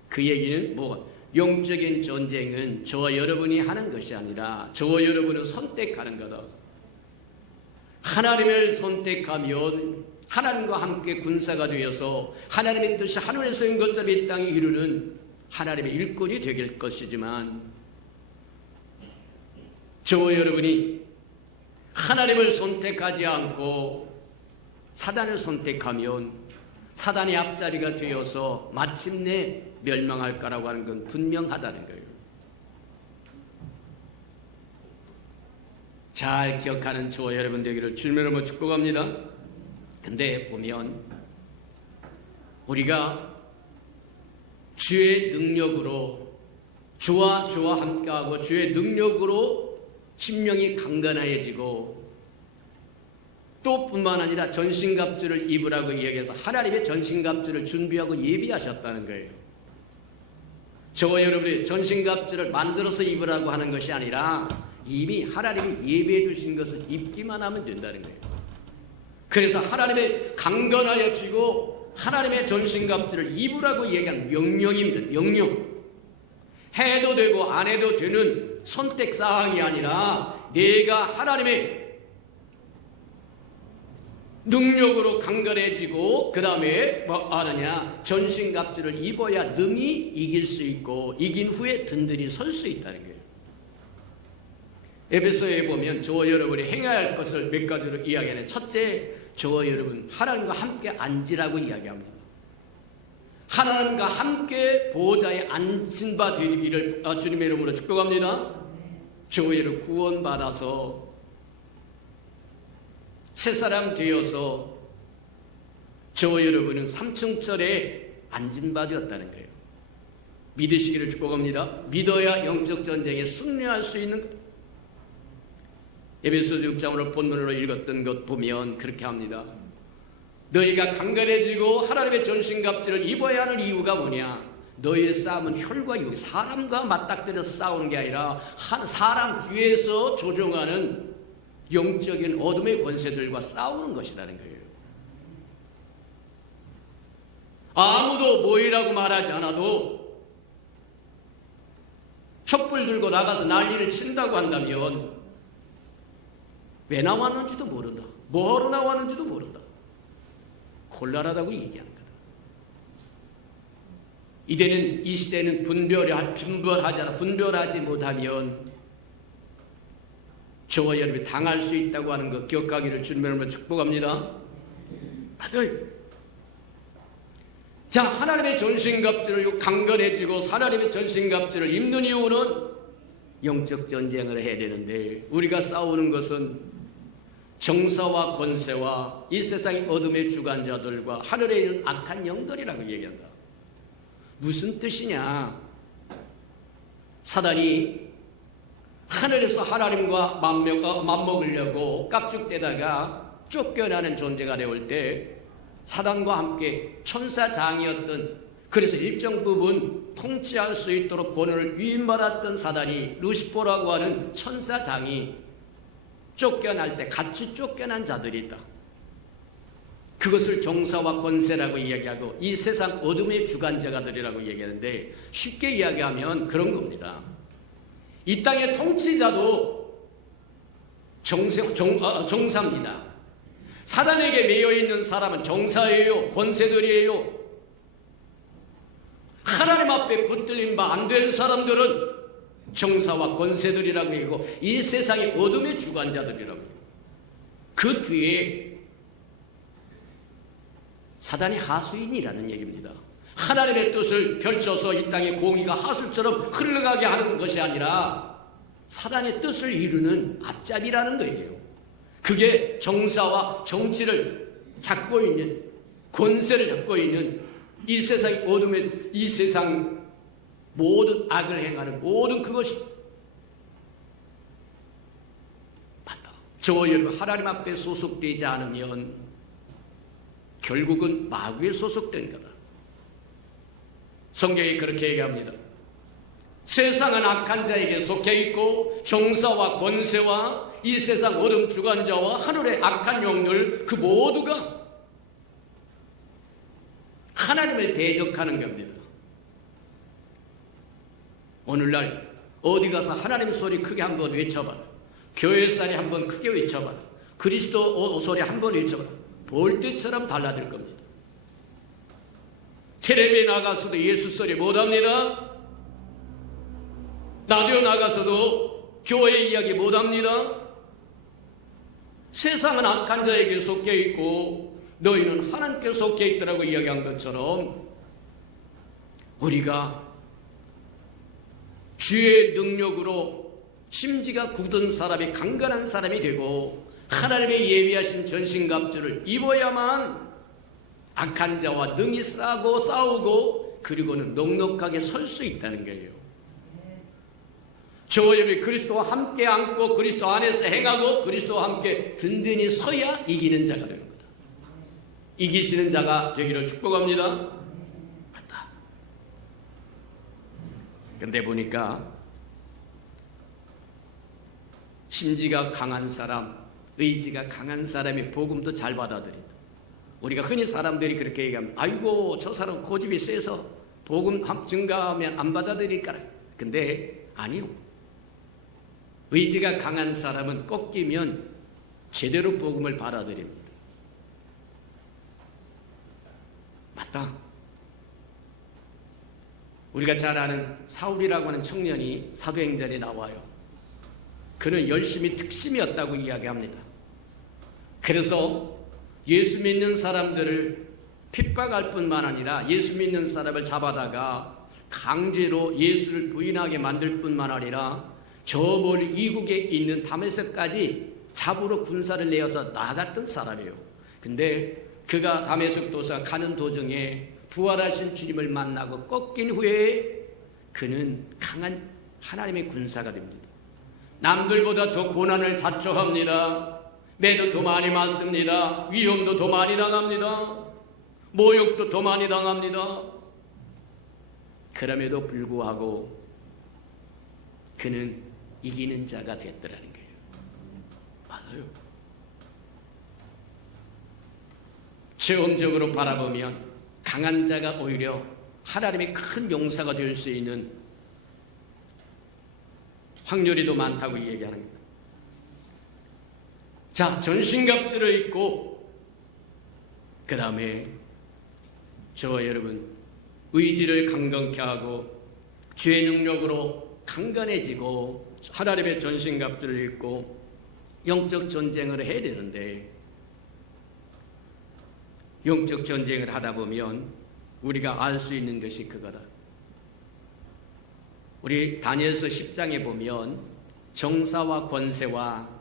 그 얘기는 뭐 영적인 전쟁은 저와 여러분이 하는 것이 아니라 저와 여러분은 선택하는 거다. 하나님을 선택하면 하나님과 함께 군사가 되어서 하나님의 뜻이 하늘에서 인 것처럼 이 땅에 이루는 하나님의 일꾼이 되길 것이지만 저와 여러분이 하나님을 선택하지 않고 사단을 선택하면 사단의 앞자리가 되어서 마침내 멸망할 거라고 하는 건 분명하다는 거예요. 잘 기억하는 저와 여러분 되기를 주님의 이름으로 축복합니다. 근데 보면 우리가 주의 능력으로 주와 함께하고 주의 능력으로 심령이 강건해지고 또 뿐만 아니라 전신갑주를 입으라고 이야기해서 하나님의 전신갑주를 준비하고 예비하셨다는 거예요. 저와 여러분이 전신갑주를 만들어서 입으라고 하는 것이 아니라 이미 하나님이 예비해 주신 것을 입기만 하면 된다는 거예요. 그래서 하나님의 강건하여지고 하나님의 전신갑주를 입으라고 얘기하는 명령입니다. 명령. 해도 되고 안 해도 되는 선택사항이 아니라 내가 하나님의 능력으로 강건해지고 그 다음에 뭐 하느냐 전신갑주를 입어야 능히 이길 수 있고 이긴 후에 든든히 설 수 있다는 거예요. 에베소에 보면 저와 여러분이 행해야 할 것을 몇 가지로 이야기하는 첫째, 저와 여러분 하나님과 함께 앉으라고 이야기합니다. 하나님과 함께 보호자에 앉힌 바 되기를 주님의 이름으로 축복합니다. 저와 여러분 구원받아서 새사람 되어서 저와 여러분은 삼층절에 앉은 바 되었다는 거예요. 믿으시기를 축복합니다. 믿어야 영적 전쟁에 승리할 수 있는 것. 에베소 6장 오늘 본문으로 읽었던 것 보면 그렇게 합니다. 너희가 강건해지고 하나님의 전신갑주를 입어야 하는 이유가 뭐냐? 너희의 싸움은 혈과 육, 사람과 맞닥뜨려서 싸우는 게 아니라 사람 뒤에서 조종하는 영적인 어둠의 권세들과 싸우는 것이라는 거예요. 아무도 모이라고 말하지 않아도 촛불 들고 나가서 난리를 친다고 한다면 왜 나왔는지도 모른다. 뭐하러 나왔는지도 모른다. 곤란하다고 얘기하는 거다. 이 시대는 분별하지 못하면 저와 여러분이 당할 수 있다고 하는 것 기억하기를 주님의 이름으로 축복합니다. 아들, 자, 하나님의 전신갑주를 강건해지고 하나님의 전신갑주를 입는 이유는 영적 전쟁을 해야 되는데 우리가 싸우는 것은 정사와 권세와 이 세상의 어둠의 주관자들과 하늘에 있는 악한 영들이라고 얘기한다. 무슨 뜻이냐? 사단이 하늘에서 하나님과 맞먹으려고 깝죽대다가 쫓겨나는 존재가 되올 때 사단과 함께 천사장이었던, 그래서 일정 부분 통치할 수 있도록 권한을 위임받았던 사단이 루시퍼라고 하는 천사장이 쫓겨날 때 같이 쫓겨난 자들이 있다. 그것을 정사와 권세라고 이야기하고 이 세상 어둠의 주관자가들이라고 얘기하는데 쉽게 이야기하면 그런 겁니다. 이 땅의 통치자도 정사입니다. 사단에게 매여있는 사람은 정사예요. 권세들이에요. 하나님 앞에 붙들린 바 안 된 사람들은 정사와 권세들이라고 얘기하고 이 세상의 어둠의 주관자들이라고 해요. 그 뒤에 사단이 하수인이라는 얘기입니다. 하나님의 뜻을 펼쳐서 이 땅의 공의가 하수처럼 흘러가게 하는 것이 아니라 사단의 뜻을 이루는 앞잡이라는 거예요. 그게 정사와 정치를 잡고 있는 권세를 잡고 있는 이 세상의 어둠에 이 세상 모든 악을 행하는 모든 그것이 맞다. 저와 여러분 하나님 앞에 소속되지 않으면 결국은 마귀에 소속된 거다. 성경이 그렇게 얘기합니다. 세상은 악한 자에게 속해 있고 정사와 권세와 이 세상 어둠 주관자와 하늘의 악한 영들 그 모두가 하나님을 대적하는 겁니다. 오늘날 어디 가서 하나님 소리 크게 한번 외쳐봐라. 교회 소리 한번 크게 외쳐봐라. 그리스도 소리 한번 외쳐봐라. 볼 때처럼 달라질 겁니다. 텔레비에 나가서도 예수 소리 못합니다. 라디오 나가서도 교회 이야기 못합니다. 세상은 악한 자에게 속해 있고 너희는 하나님께 속해 있더라고 이야기한 것처럼 우리가 주의 능력으로 심지가 굳은 사람이 강건한 사람이 되고 하나님의 예비하신 전신갑주를 입어야만 악한 자와 능히 싸우고 그리고는 넉넉하게 설 수 있다는 거예요. 저와 여러분이 그리스도와 함께 앉고 그리스도 안에서 행하고 그리스도와 함께 든든히 서야 이기는 자가 되는 거다. 이기시는 자가 되기를 축복합니다. 맞다. 근데 보니까 심지가 강한 사람, 의지가 강한 사람이 복음도 잘 받아들인다. 우리가 흔히 사람들이 그렇게 얘기합니다. 아이고 저 사람 고집이 세서 복음 증가하면 안 받아들일까라. 근데 아니요. 의지가 강한 사람은 꺾이면 제대로 복음을 받아들입니다. 맞다. 우리가 잘 아는 사울이라고 하는 청년이 사도행전에 나와요. 그는 열심히 특심이었다고 이야기합니다. 그래서 예수 믿는 사람들을 핍박할 뿐만 아니라 예수 믿는 사람을 잡아다가 강제로 예수를 부인하게 만들 뿐만 아니라 저 멀리 이국에 있는 다메섹까지 잡으러 군사를 내어서 나갔던 사람이에요. 근데 그가 다메섹 도사 가는 도중에 부활하신 주님을 만나고 꺾인 후에 그는 강한 하나님의 군사가 됩니다. 남들보다 더 고난을 자초합니다. 매도 더 많이 맞습니다. 위험도 더 많이 당합니다. 모욕도 더 많이 당합니다. 그럼에도 불구하고 그는 이기는 자가 됐더라는 거예요. 맞아요. 체험적으로 바라보면 강한 자가 오히려 하나님의 큰 용사가 될 수 있는 확률이 더 많다고 얘기하는 겁니다. 자, 전신갑주를 입고 그 다음에 저와 여러분 의지를 강건케 하고 주의 능력으로 강건해지고 하나님의 전신갑주를 입고 영적 전쟁을 해야 되는데 영적 전쟁을 하다 보면 우리가 알 수 있는 것이 그거다. 우리 다니엘서 10장에 보면 정사와 권세와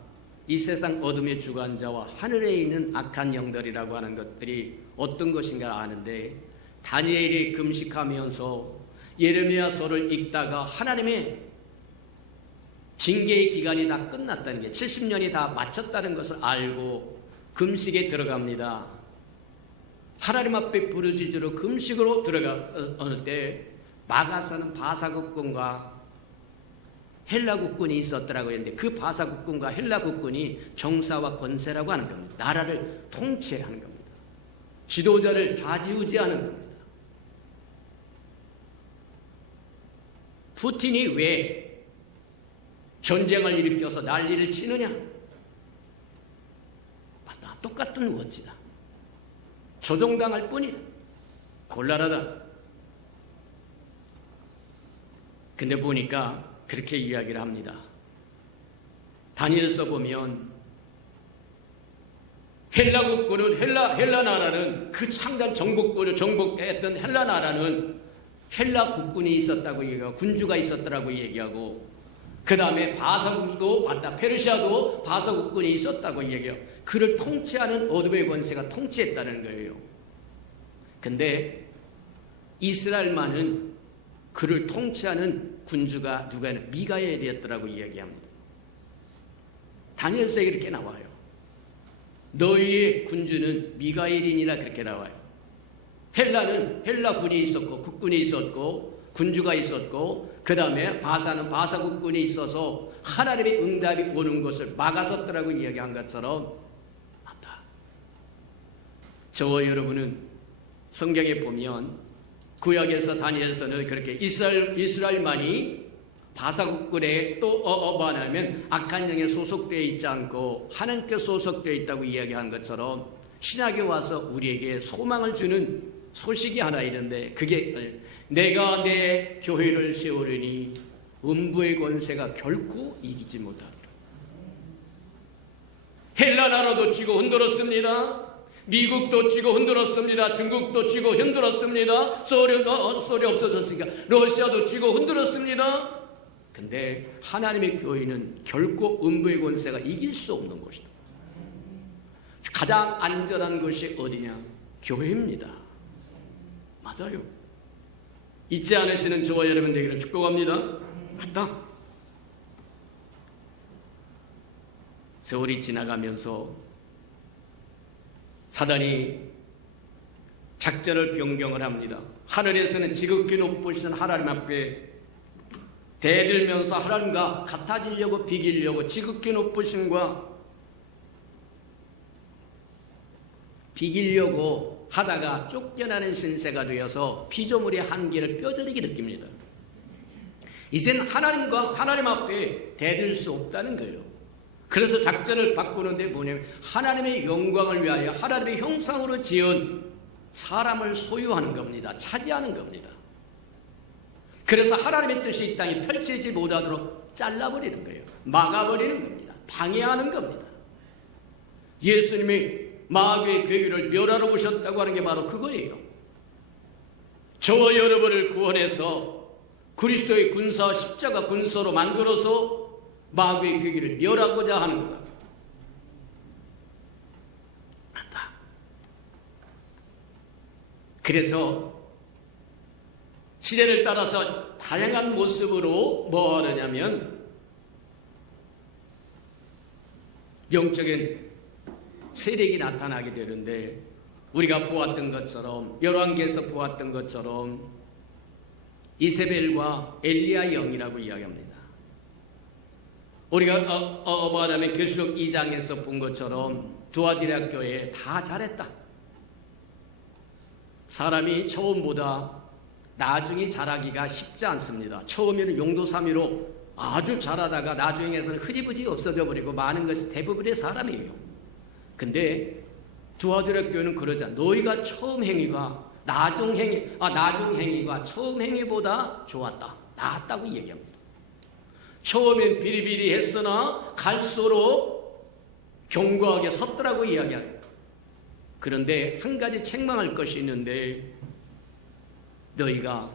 이 세상 어둠의 주관자와 하늘에 있는 악한 영들이라고 하는 것들이 어떤 것인가 아는데 다니엘이 금식하면서 예레미야서를 읽다가 하나님의 징계의 기간이 다 끝났다는 게 70년이 다 마쳤다는 것을 알고 금식에 들어갑니다. 하나님 앞에 부르짖으러 금식으로 들어갈 때 마가서는 바사 국군과 헬라 국군이 있었더라고 했는데 그 바사 국군과 헬라 국군이 정사와 권세라고 하는 겁니다. 나라를 통치하는 겁니다. 지도자를 좌지우지하는 겁니다. 푸틴이 왜 전쟁을 일으켜서 난리를 치느냐? 맞다. 똑같은 워치다. 조종당할 뿐이다. 곤란하다. 근데 보니까 그렇게 이야기를 합니다. 다니엘서 보면 헬라 국군은 헬라 나라는 그 창단 정복군을 정복했던 헬라 나라는 헬라 국군이 있었다고 얘기하고 군주가 있었더라고 얘기하고 그 다음에 바사국도 맞다. 페르시아도 바사국군이 있었다고 얘기해요. 그를 통치하는 어둠의 권세가 통치했다는 거예요. 근데 이스라엘만은 그를 통치하는 군주가 누가 미가엘이었더라고 이야기합니다. 다니엘서에 그렇게 나와요. 너희의 군주는 미가엘이니라 그렇게 나와요. 헬라는 헬라 군이 있었고 국군이 있었고 군주가 있었고 그 다음에 바사는 바사 국군이 있어서 하나님의 응답이 오는 것을 막아섰더라고 이야기한 것처럼 맞다. 저와 여러분은 성경에 보면 구약에서 다니엘서는 그렇게 이스라엘만이 바사 국군에 또 뭐냐면 악한 영에 소속되어 있지 않고 하나님께 소속되어 있다고 이야기한 것처럼 신약에 와서 우리에게 소망을 주는 소식이 하나 있는데 그게 내가 내 교회를 세우려니 음부의 권세가 결코 이기지 못하리라. 헬라 나라도 치고 흔들었습니다. 미국도 치고 흔들었습니다. 중국도 치고 흔들었습니다. 소리 없어졌으니까 러시아도 치고 흔들었습니다. 근데 하나님의 교회는 결코 음부의 권세가 이길 수 없는 것이다. 가장 안전한 것이 어디냐? 교회입니다. 맞아요. 잊지 않으시는 저와 여러분 되기를 축복합니다. 맞다. 세월이 지나가면서 사단이 작전을 변경을 합니다. 하늘에서는 지극히 높으신 하나님 앞에 대들면서 하나님과 같아지려고 비기려고 지극히 높으신과 비기려고 하다가 쫓겨나는 신세가 되어서 피조물의 한계를 뼈저리게 느낍니다. 이젠 하나님 앞에 대들 수 없다는 거예요. 그래서 작전을 바꾸는데 뭐냐면 하나님의 영광을 위하여 하나님의 형상으로 지은 사람을 소유하는 겁니다. 차지하는 겁니다. 그래서 하나님의 뜻이 이 땅에 펼치지 못하도록 잘라버리는 거예요. 막아버리는 겁니다. 방해하는 겁니다. 예수님이 마귀의 괴기를 멸하러 오셨다고 하는 게 바로 그거예요. 저와 여러분을 구원해서 그리스도의 군사 십자가 군사로 만들어서 마귀의 괴기를 멸하고자 하는 거다. 맞다. 그래서 시대를 따라서 다양한 모습으로 뭐 하느냐면 영적인 세력이 나타나게 되는데 우리가 보았던 것처럼 열왕기에서 보았던 것처럼 이세벨과 엘리야 영이라고 이야기합니다. 우리가 뭐하냐면 계시록 2장에서 본 것처럼 두아디라 교회에 다 잘했다. 사람이 처음보다 나중에 잘하기가 쉽지 않습니다. 처음에는 용도삼위로 아주 잘하다가 나중에서는 흐지부지 없어져 버리고 많은 것이 대부분의 사람이에요. 근데 두아디라 교회는 그러자 너희가 처음 행위가 나중 행위가 처음 행위보다 좋았다. 나았다고 얘기합니다. 처음엔 비리비리했으나 갈수록 견고하게 섰더라고 이야기합니다. 그런데 한 가지 책망할 것이 있는데 너희가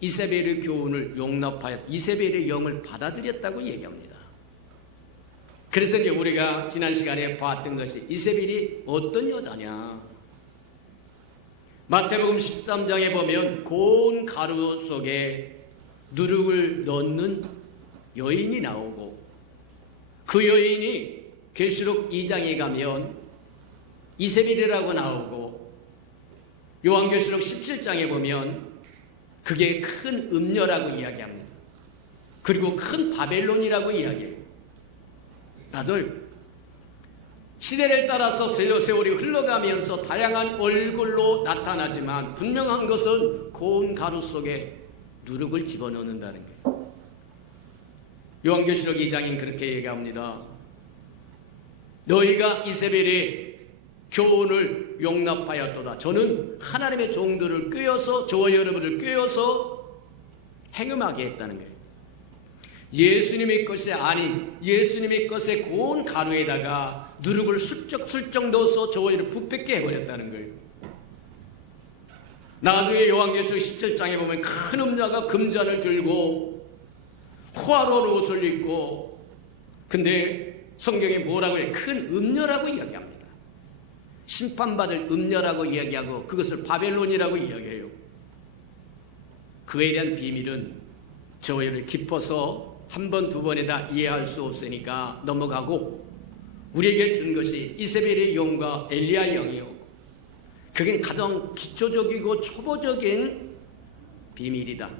이세벨의 교훈을 용납하여 이세벨의 영을 받아들였다고 얘기합니다. 그래서 이제 우리가 지난 시간에 봤던 것이 이세벨이 어떤 여자냐. 마태복음 13장에 보면 고운 가루 속에 누룩을 넣는 여인이 나오고 그 여인이 계시록 2장에 가면 이세벨이라고 나오고 요한계시록 17장에 보면 그게 큰 음녀라고 이야기합니다. 그리고 큰 바벨론이라고 이야기해요. 맞아요. 시대를 따라서 세월이 흘러가면서 다양한 얼굴로 나타나지만 분명한 것은 고운 가루 속에 누룩을 집어넣는다는 거예요. 요한계시록 2장인 그렇게 얘기합니다. 너희가 이세벨의 교훈을 용납하였도다. 저는 하나님의 종들을 꿰어서 저와 여러분을 꿰어서 행음하게 했다는 거예요. 예수님의 것이 아닌 예수님의 것의 고운 가루에다가 누룩을 슬쩍 넣어서 저와 여러분을 부패게 해버렸다는 거예요. 나중에 요한계시록 17장에 보면 큰 음녀가 금잔을 들고 호화로운 옷을 입고 근데 성경에 뭐라고 해요? 큰 음녀라고 이야기합니다. 심판받을 음녀라고 이야기하고 그것을 바벨론이라고 이야기해요. 그에 대한 비밀은 저와 여러분이 깊어서 한 번, 두 번에다 이해할 수 없으니까 넘어가고, 우리에게 준 것이 이세벨의 영과 엘리야의 영이요. 그게 가장 기초적이고 초보적인 비밀이다.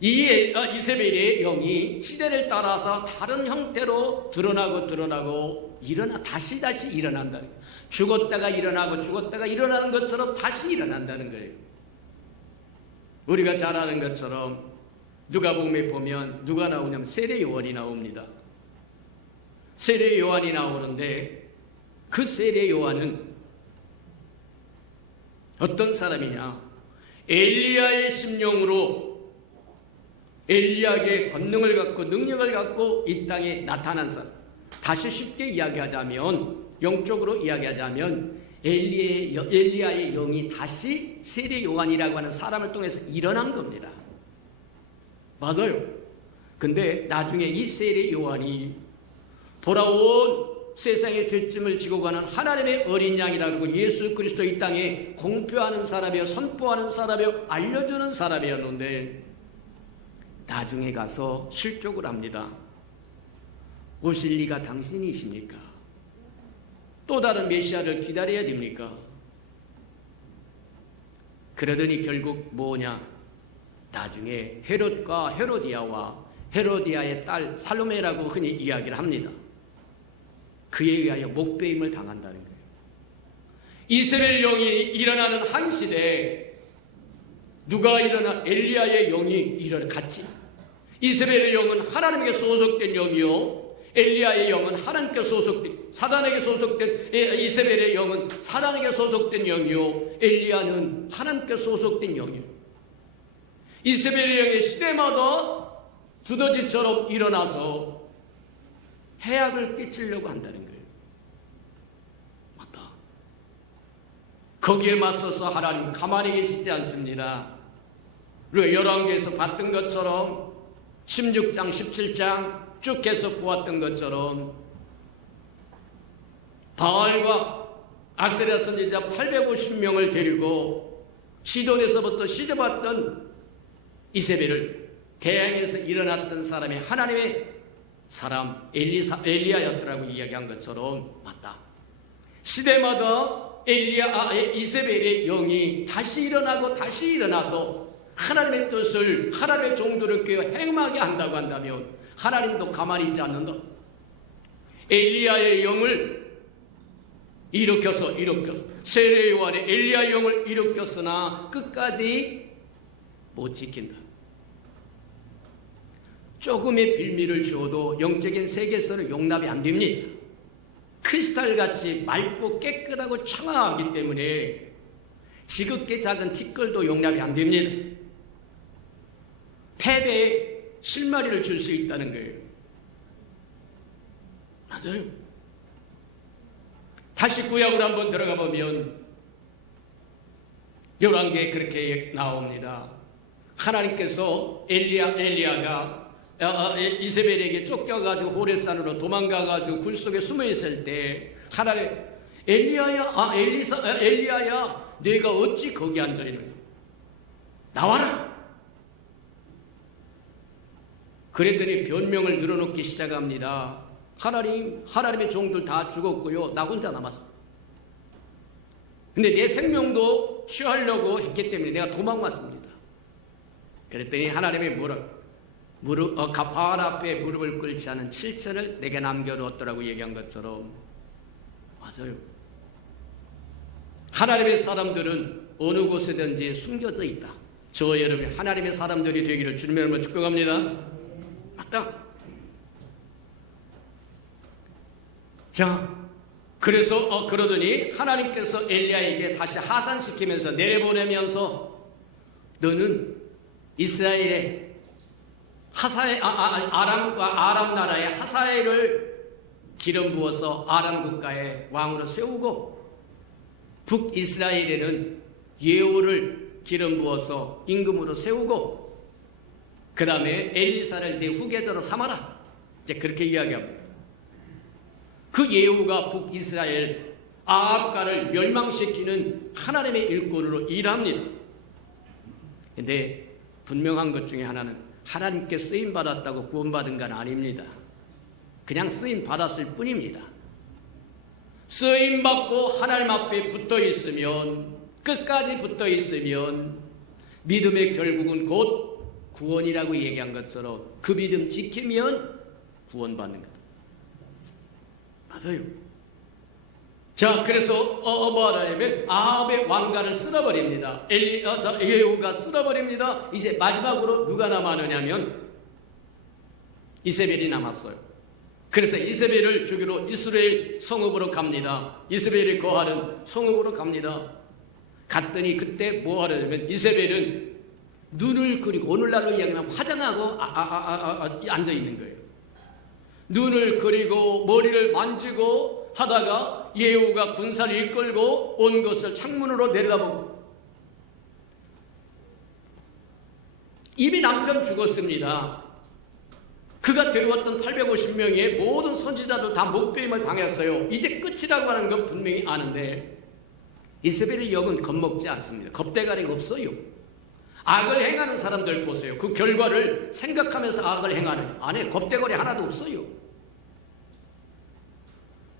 이 이세벨의 영이 시대를 따라서 다른 형태로 드러나고 다시 일어난다는 거예요. 죽었다가 일어나는 것처럼 다시 일어난다는 거예요. 우리가 잘 아는 것처럼 누가복음에 보면 누가 나오냐면 세례 요한이 나옵니다. 세례 요한이 나오는데 그 세례 요한은 어떤 사람이냐? 엘리야의 심령으로 엘리야의 권능을 갖고 능력을 갖고 이 땅에 나타난 사람. 다시 쉽게 이야기하자면, 영적으로 이야기하자면 엘리야의 영이 다시 세례 요한이라고 하는 사람을 통해서 일어난 겁니다. 맞아요. 근데 나중에 이 세례 요한이 돌아온 세상의 죄짐을 지고 가는 하나님의 어린 양이라고 그러고 예수 그리스도 이 땅에 공표하는 사람이요, 선포하는 사람이요, 알려주는 사람이었는데 나중에 가서 실족을 합니다. 오실 리가 당신이십니까? 또 다른 메시아를 기다려야 됩니까? 그러더니 결국 뭐냐? 나중에 헤롯과 헤로디아와 헤로디아의 딸 살로메라고 흔히 이야기를 합니다. 그에 의하여 목배임을 당한다는 거예요. 이세벨 영이 일어나는 한 시대에 누가 일어나? 엘리야의 영이 같이. 이세벨의 영은 하나님에게 소속된 영이요, 엘리야의 영은 하나님께 소속된, 사단에게 소속된, 이세벨의 영은 사단에게 소속된 영이요, 엘리야는 하나님께 소속된 영이요. 이세벨의 영의 시대마다 두더지처럼 일어나서 해악을 끼치려고 한다는 거예요. 맞다. 거기에 맞서서 하나님 가만히 계시지 않습니다. 그리고 열왕기에서 봤던 것처럼 16장, 17장 쭉 해서 보았던 것처럼 바알과 아세라 선지자 850명을 데리고 시돈에서부터 시접했던 이세벨을 대항해서 일어났던 사람이 하나님의 사람 엘리야였더라고 이야기한 것처럼 맞다. 시대마다 이세벨의 영이 다시 일어나고 다시 일어나서 하나님의 뜻을, 하나님의 종들을 행하게 한다고 한다면 하나님도 가만히 있지 않는다. 엘리야의 영을 일으켜서 세례 요한의 엘리야의 영을 일으켰으나 끝까지 못 지킨다. 조금의 빌미를 주어도 영적인 세계에서는 용납이 안 됩니다. 크리스탈같이 맑고 깨끗하고 청아하기 때문에 지극히 작은 티끌도 용납이 안 됩니다. 패배에 실마리를 줄 수 있다는 거예요. 맞아요. 다시 구약으로 한번 들어가 보면 열왕기에 그렇게 나옵니다. 하나님께서 엘리야가 이세벨에게 쫓겨가지고 호렙산으로 도망가가지고 굴 속에 숨어 있을 때 하나님 엘리야야 네가 어찌 거기 앉아있느냐 나와라. 그랬더니 변명을 늘어놓기 시작합니다. 하나님의 종들 다 죽었고요, 나 혼자 남았어. 근데 내 생명도 취하려고 했기 때문에 내가 도망왔습니다. 그랬더니 하나님이 바알 앞에 무릎을 꿇지 않은 7천을 내게 남겨두었더라고 얘기한 것처럼 맞아요. 하나님의 사람들은 어느 곳에든지 숨겨져 있다. 저와 여러분이 하나님의 사람들이 되기를 주님의 이름으로 축복합니다. 맞다. 자, 그래서 그러더니 하나님께서 엘리야에게 다시 하산시키면서 내려보내면서 너는 이스라엘의 아람 나라의 하사엘을 기름 부어서 아람 국가의 왕으로 세우고 북이스라엘에는 예후를 기름 부어서 임금으로 세우고 그 다음에 엘리사를 네 후계자로 삼아라. 이제 그렇게 이야기합니다. 그 예후가 북이스라엘 아합가를 멸망시키는 하나님의 일꾼으로 일합니다. 근데 분명한 것 중에 하나는 하나님께 쓰임받았다고 구원받은 건 아닙니다. 그냥 쓰임받았을 뿐입니다. 쓰임받고 하나님 앞에 붙어 있으면, 끝까지 붙어 있으면 믿음의 결국은 곧 구원이라고 얘기한 것처럼 그 믿음 지키면 구원받는 것. 맞아요. 자, 그래서 뭐하냐면 아합의 왕가를 쓸어버립니다. 예후가 쓸어버립니다. 이제 마지막으로 누가 남았느냐면 이세벨이 남았어요. 그래서 이세벨을 죽이러 이스라엘 성읍으로 갑니다. 이세벨이 거하는 성읍으로 갑니다. 갔더니 그때 뭐 하려면 이세벨은 눈을 그리고, 오늘날로 이야기하면 화장하고 앉아 있는 거예요. 눈을 그리고 머리를 만지고 하다가 예후가 군사를 이끌고 온 것을 창문으로 내려다보고, 이미 남편 죽었습니다. 그가 데려왔던 850명의 모든 선지자도 다 목배임을 당했어요. 이제 끝이라고 하는 건 분명히 아는데 이세벨의 역은 겁먹지 않습니다. 겁대가리가 없어요. 악을 행하는 사람들 보세요. 그 결과를 생각하면서 악을 행하는 안에 겁대가리 하나도 없어요.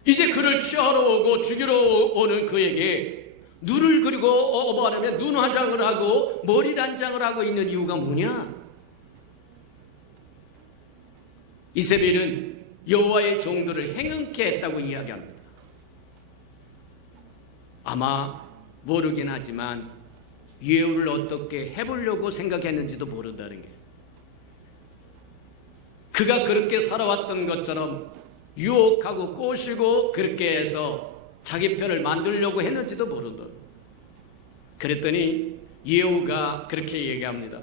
이제 그를 취하러 오고 죽이러 오는 그에게 눈을 그리고 뭐하냐면 눈 화장을 하고 머리 단장을 하고 있는 이유가 뭐냐? 이세벨은 여호와의 종들을 행응케 했다고 이야기합니다. 아마 모르긴 하지만 예후를 어떻게 해보려고 생각했는지도 모른다는 게, 그가 그렇게 살아왔던 것처럼 유혹하고 꼬시고 그렇게 해서 자기 편을 만들려고 했는지도 모른다. 그랬더니 예후가 그렇게 얘기합니다.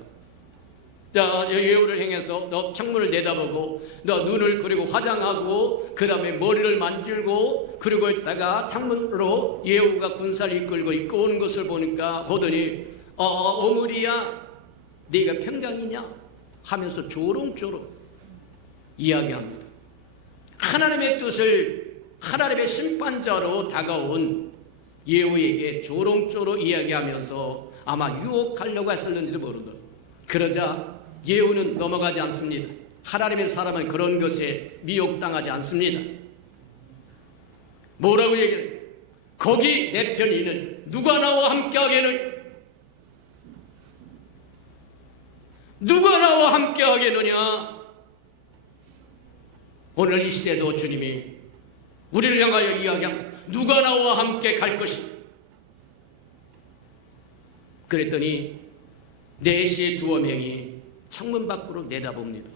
자, 예후를 행해서 너 창문을 내다보고 너 눈을 그리고 화장하고 그 다음에 머리를 만질고 그러고 있다가 창문으로 예후가 군사를 이끌고 오는 것을 보더니 어물이야 네가 평강이냐 하면서 조롱조롱 이야기합니다. 하나님의 뜻을 하나님의 심판자로 다가온 예후에게 조롱조롱 이야기하면서 아마 유혹하려고 했었는지도 모른다. 그러자 예후는 넘어가지 않습니다. 하나님의 사람은 그런 것에 미혹당하지 않습니다. 뭐라고 얘기해요? 거기 내 편이 있는 누가 나와 함께하겠느냐? 누가 나와 함께하겠느냐? 오늘 이 시대도 주님이 우리를 향하여 이야기합니다. 누가 나와 함께 갈 것이? 그랬더니 4시에 두어 명이 창문 밖으로 내다봅니다.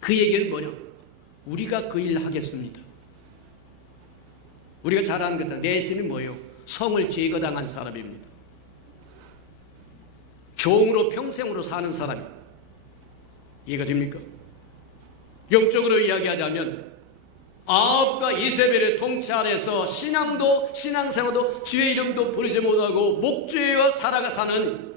그 얘기는 뭐냐? 우리가 그 일 하겠습니다. 우리가 잘 아는 것은 4시는 뭐예요? 성을 제거당한 사람입니다. 종으로 평생으로 사는 사람입니다. 이해가 됩니까? 영적으로 이야기하자면 아합과 이세벨의 통치 아래서 신앙도 신앙생활도 주의 이름도 부르지 못하고 목주의와 살아가 사는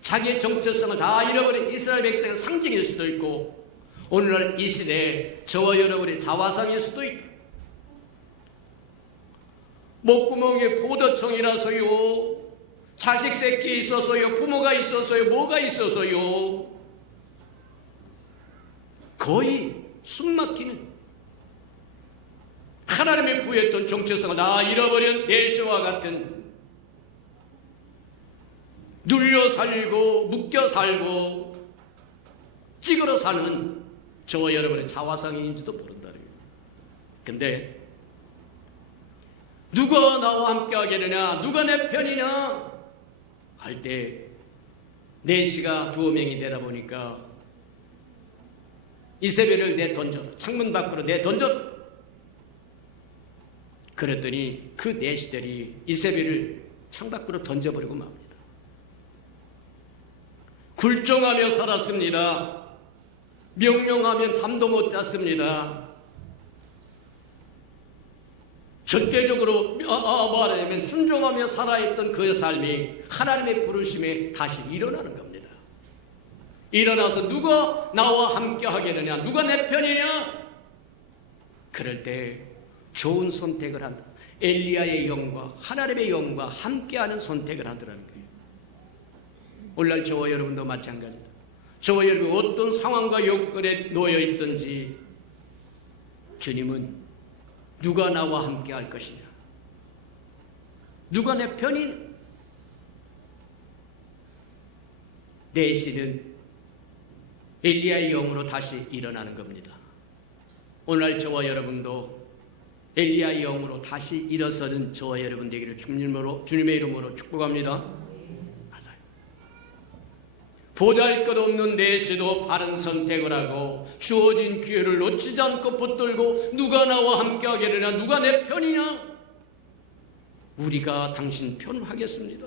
자기의 정체성을 다 잃어버린 이스라엘 백성의 상징일 수도 있고, 오늘날 이 시대에 저와 여러분의 자화상일 수도 있고, 목구멍에 포도청이라서요, 자식 새끼 있어서요, 부모가 있어서요, 뭐가 있어서요, 거의 숨막히는 하나님의 부여했던 정체성을 다 잃어버린 내시와 같은 눌려 살고 묶여 살고 찌그러 사는 저와 여러분의 자화상인지도 모른다는 거예요. 근데 누가 나와 함께 하겠느냐, 누가 내 편이냐 할 때 4시가 두어 명이 되다 보니까 이세벨을 내던져 창문 밖으로 내던져. 그랬더니 그 4시들이 이세벨을 창밖으로 던져버리고 맙니다. 굴종하며 살았습니다. 명령하면 잠도 못 잤습니다. 절대적으로 뭐하냐면 순종하며 살아있던 그 삶이 하나님의 부르심에 다시 일어나는 겁니다. 일어나서 누가 나와 함께 하겠느냐, 누가 내 편이냐, 그럴 때 좋은 선택을 한다. 엘리야의 영과 하나님의 영과 함께하는 선택을 하더라는 거예요. 오늘날 저와 여러분도 마찬가지다. 저와 여러분 어떤 상황과 여건에 놓여 있든지 주님은 누가 나와 함께 할 것이냐, 누가 내 편이냐. 내 시는 엘리야의 영으로 다시 일어나는 겁니다. 오늘날 저와 여러분도 엘리야의 영으로 다시 일어서는 저와 여러분 되기를 주님의 이름으로 축복합니다. 맞아요. 보잘것없는 내 시도 바른 선택을 하고 주어진 기회를 놓치지 않고 붙들고 누가 나와 함께 하겠느냐, 누가 내 편이냐. 우리가 당신 편 하겠습니다.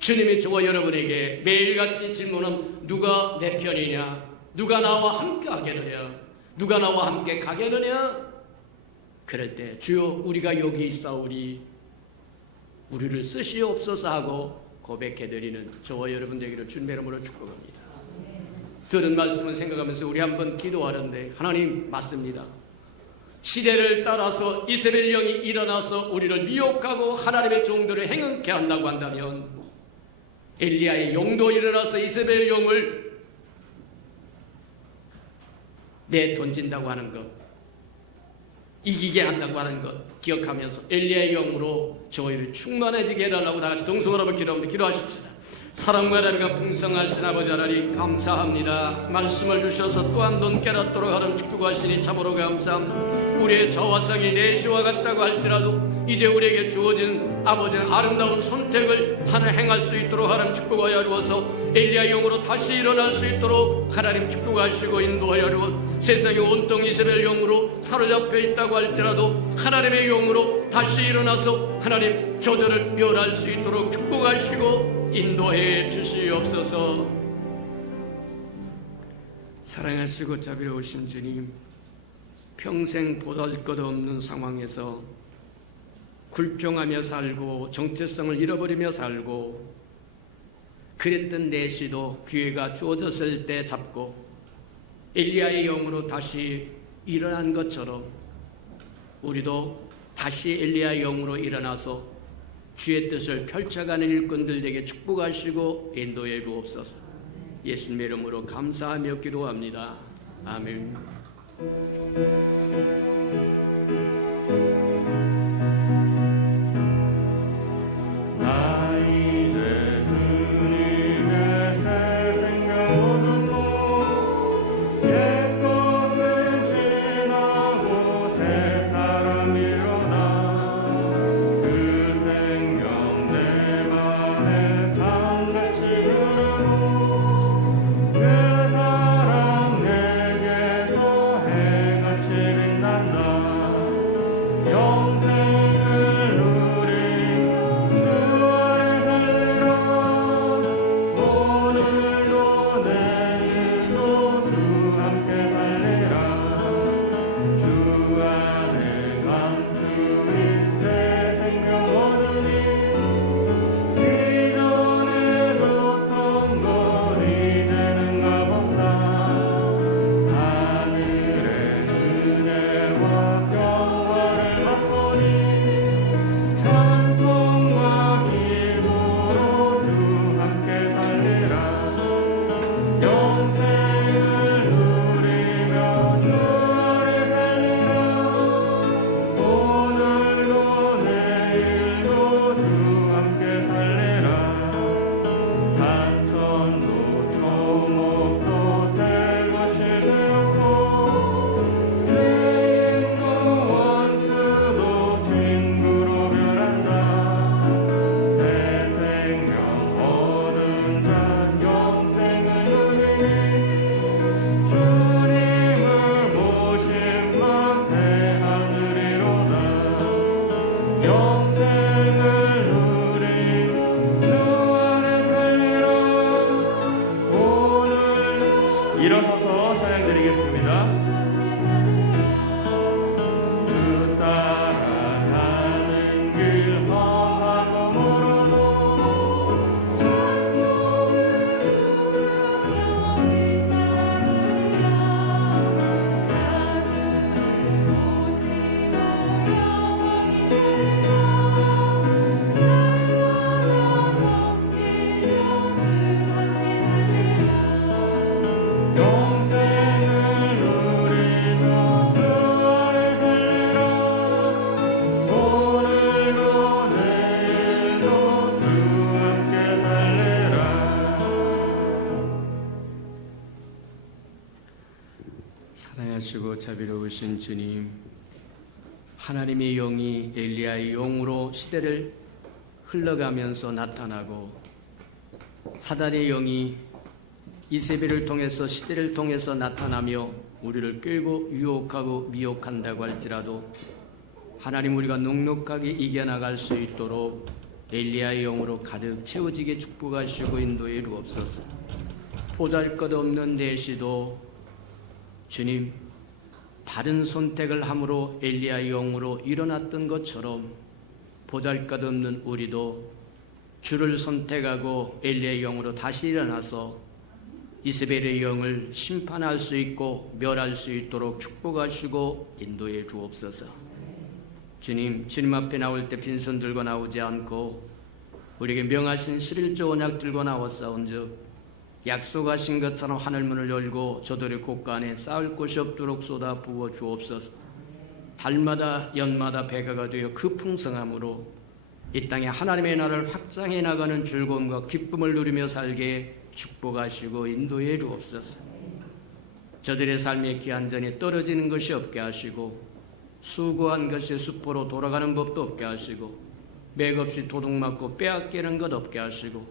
주님이 저와 여러분에게 매일같이 질문은 누가 내 편이냐, 누가 나와 함께 하겠느냐, 누가 나와 함께 가겠느냐. 그럴 때 주여 우리가 여기 있사오니 우리를 쓰시옵소서 하고 고백해드리는 저와 여러분 되기를 주님의 이름으로 축복합니다. 들은 말씀을 생각하면서 우리 한번 기도하는데, 하나님 맞습니다. 시대를 따라서 이세벨 영이 일어나서 우리를 미혹하고 하나님의 종들을 행응케 한다고 한다면 엘리야의 영도 일어나서 이세벨 영을 내던진다고 하는 것, 이기게 한다고 하는 것 기억하면서 엘리야의 영으로 저희를 충만해지게 해달라고 다 같이 동성으로 기도합니다. 기도하십시다. 사랑과 하나님과 풍성하신 아버지 하나님 감사합니다. 말씀을 주셔서 또한 넌 깨닫도록 하는 축복하시니 참으로 감사합니다. 우리의 저화성이 내시와 같다고 할지라도 이제 우리에게 주어진 아버지는 아름다운 선택을 하나 행할 수 있도록 하나님 축복하여 주어서 엘리야 영으로 다시 일어날 수 있도록 하나님 축복하시고 인도하여 주어서 세상에 온통 이스라엘 영으로 사로잡혀 있다고 할지라도 하나님의 영으로 다시 일어나서 하나님 저들을 멸할 수 있도록 축복하시고 인도해 주시옵소서. 사랑하시고 자비로우신 주님, 평생 보잘것없는 상황에서 굴종하며 살고 정체성을 잃어버리며 살고 그랬던 내 시도 기회가 주어졌을 때 잡고 엘리야의 영으로 다시 일어난 것처럼 우리도 다시 엘리야의 영으로 일어나서 주의 뜻을 펼쳐가는 일꾼들 되게 축복하시고 인도해 주옵소서. 예수님의 이름으로 감사하며 기도합니다. 아멘. 일어서서 찬양드리겠습니다. 주 따라가는 길 험하고 멀어도 찬송을 영생을 누리며 주 안에 살리라. 오늘도 내일도 주 함께 살리라. 사랑하시고 자비로우신 주님, 하나님의 영이 엘리야의 영으로 시대를 흘러가면서 나타나고, 사단의 영이 이세벨을 통해서 시대를 통해서 나타나며 우리를 끌고 유혹하고 미혹한다고 할지라도 하나님, 우리가 넉넉하게 이겨나갈 수 있도록 엘리야의 영으로 가득 채워지게 축복하시고 인도해 주옵소서. 보잘것없는 내 시도 주님, 바른 선택을 함으로 엘리야의 영으로 일어났던 것처럼 보잘것없는 우리도 주를 선택하고 엘리야의 영으로 다시 일어나서 이세벨의 영을 심판할 수 있고 멸할 수 있도록 축복하시고 인도해 주옵소서. 주님, 주님 앞에 나올 때 빈손 들고 나오지 않고 우리에게 명하신 11조 언약 들고 나왔사온즉 약속하신 것처럼 하늘문을 열고 저들의 곳간에 쌓을 곳이 없도록 쏟아 부어 주옵소서. 달마다 연마다 배가가 되어 그 풍성함으로 이 땅에 하나님의 나라를 확장해 나가는 즐거움과 기쁨을 누리며 살게 축복하시고 인도해 주옵소서. 저들의 삶의 기한전에 떨어지는 것이 없게 하시고 수고한 것이 수포로 돌아가는 법도 없게 하시고 맥없이 도둑맞고 빼앗기는 것 없게 하시고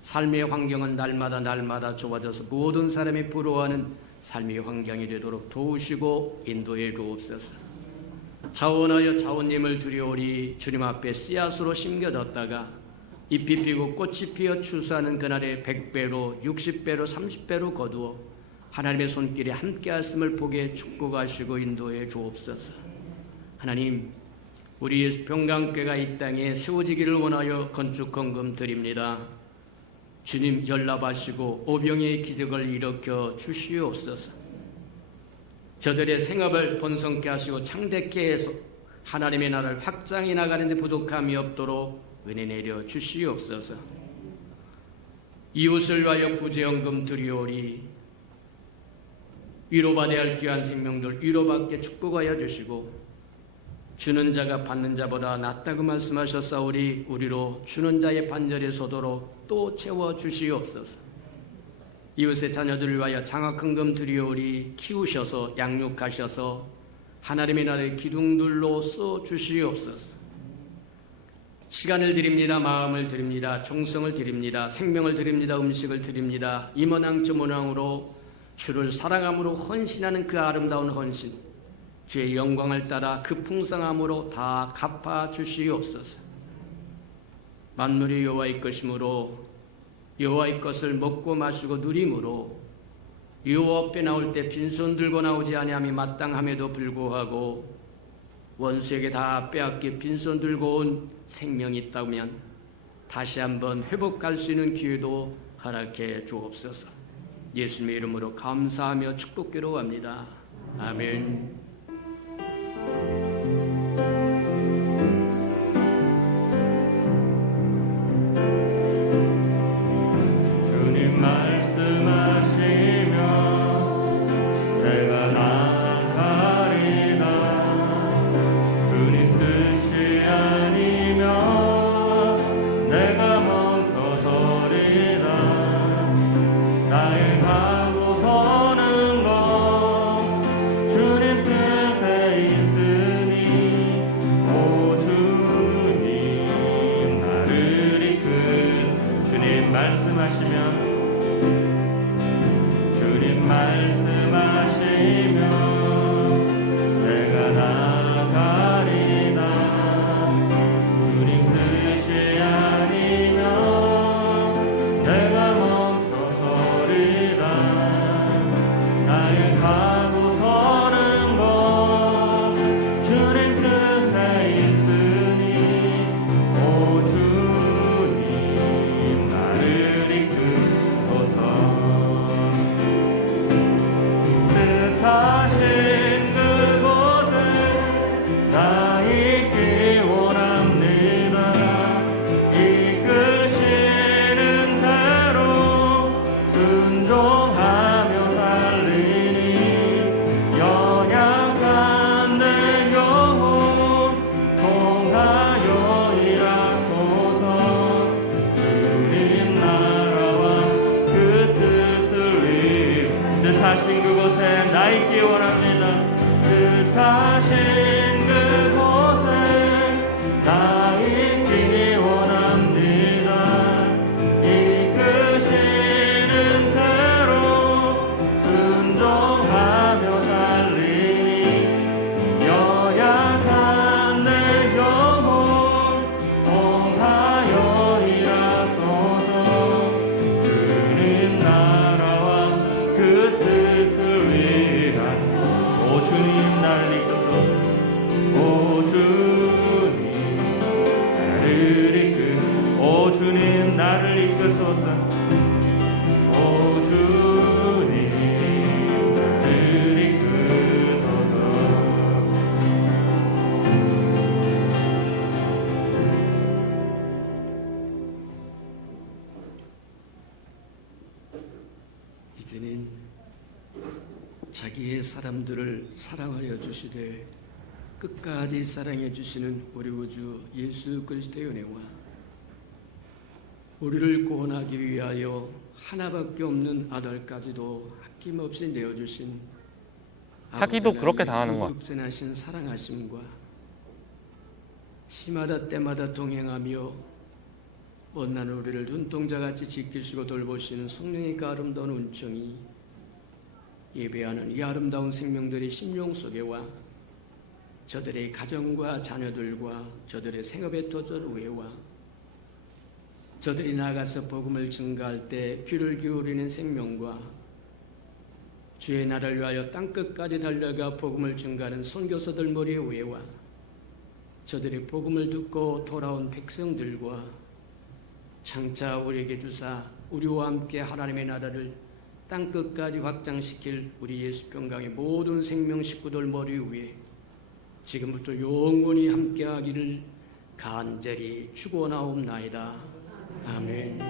삶의 환경은 날마다 좋아져서 모든 사람이 부러워하는 삶의 환경이 되도록 도우시고 인도해 주옵소서. 자원하여 자원님을 두려오리. 주님 앞에 씨앗으로 심겨졌다가 잎이 피고 꽃이 피어 추수하는 그날에 100배로 60배로 30배로 거두어 하나님의 손길이 함께 하심을 보게 축복하시고 인도해 주옵소서. 하나님, 우리 평강교회가 이 땅에 세워지기를 원하여 건축 헌금 드립니다. 주님, 연락하시고 오병이의 기적을 일으켜 주시옵소서. 저들의 생업을 번성케 하시고 창대케 해서 하나님의 나라를 확장해 나가는 데 부족함이 없도록 은혜 내려 주시옵소서. 이웃을 위하여 구제헌금 드리오리. 위로받아야 할 귀한 생명들 위로받게 축복하여 주시고 주는 자가 받는 자보다 낫다고 말씀하셨사오리. 우리로 주는 자의 반절에 서도록 또 채워 주시옵소서. 이웃의 자녀들을 위하여 장학헌금 드리오리. 키우셔서 양육하셔서 하나님의 나라의 기둥들로 써 주시옵소서. 시간을 드립니다. 마음을 드립니다. 종성을 드립니다. 생명을 드립니다. 음식을 드립니다. 임원왕 저문왕으로 주를 사랑함으로 헌신하는 그 아름다운 헌신, 주의 영광을 따라 그 풍성함으로 다 갚아 주시옵소서. 만물이 여호와의 것이므로 여호와의 것을 먹고 마시고 누림으로 여호와 앞에 나올 때 빈손 들고 나오지 아니함이 마땅함에도 불구하고 원수에게 다 빼앗겨 빈손 들고 온 생명이 있다면 다시 한번 회복할 수 있는 기회도 허락해 주옵소서. 예수님의 이름으로 감사하며 축복기로 합니다. 아멘. 주님 말씀하시면 내가 나가리다. 주님 뜻이 아니면 내가 멈춰서리다. 나의 가고 서는 것 주님 뜻 나를 이끄소서. 오 주님 나를 이끄소서. 이제는 자기의 사람들을 사랑하여 주시되 끝까지 사랑해 주시는 우리 구주 예수 그리스도의 은혜와 우리를 구원하기 위하여 하나밖에 없는 아들까지도 아낌없이 내어주신 자기도 그렇게 당하는 거야. 극진하신 사랑하심과 시마다 때마다 동행하며 못난 우리를 눈동자같이 지키시고 돌보시는 성령의 그 아름다운 은총이 예배하는 이 아름다운 생명들의 심령 속에와 저들의 가정과 자녀들과 저들의 생업에 터질 우애와 저들이 나가서 복음을 증가할 때 귀를 기울이는 생명과 주의 나라를 위하여 땅끝까지 달려가 복음을 증가하는 선교사들 머리의 우애와 저들의 복음을 듣고 돌아온 백성들과 장차 우리에게 주사 우리와 함께 하나님의 나라를 땅끝까지 확장시킬 우리 예수평강의 모든 생명 식구들 머리 위에 지금부터 영원히 함께하기를 간절히 축원하옵나이다. 아멘.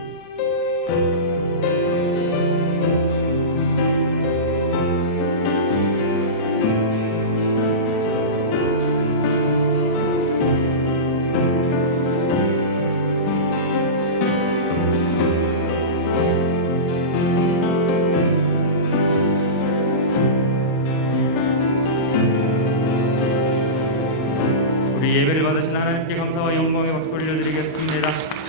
우리 예배를 받으신 하나님께 감사와 영광의 박수 올려드리겠습니다.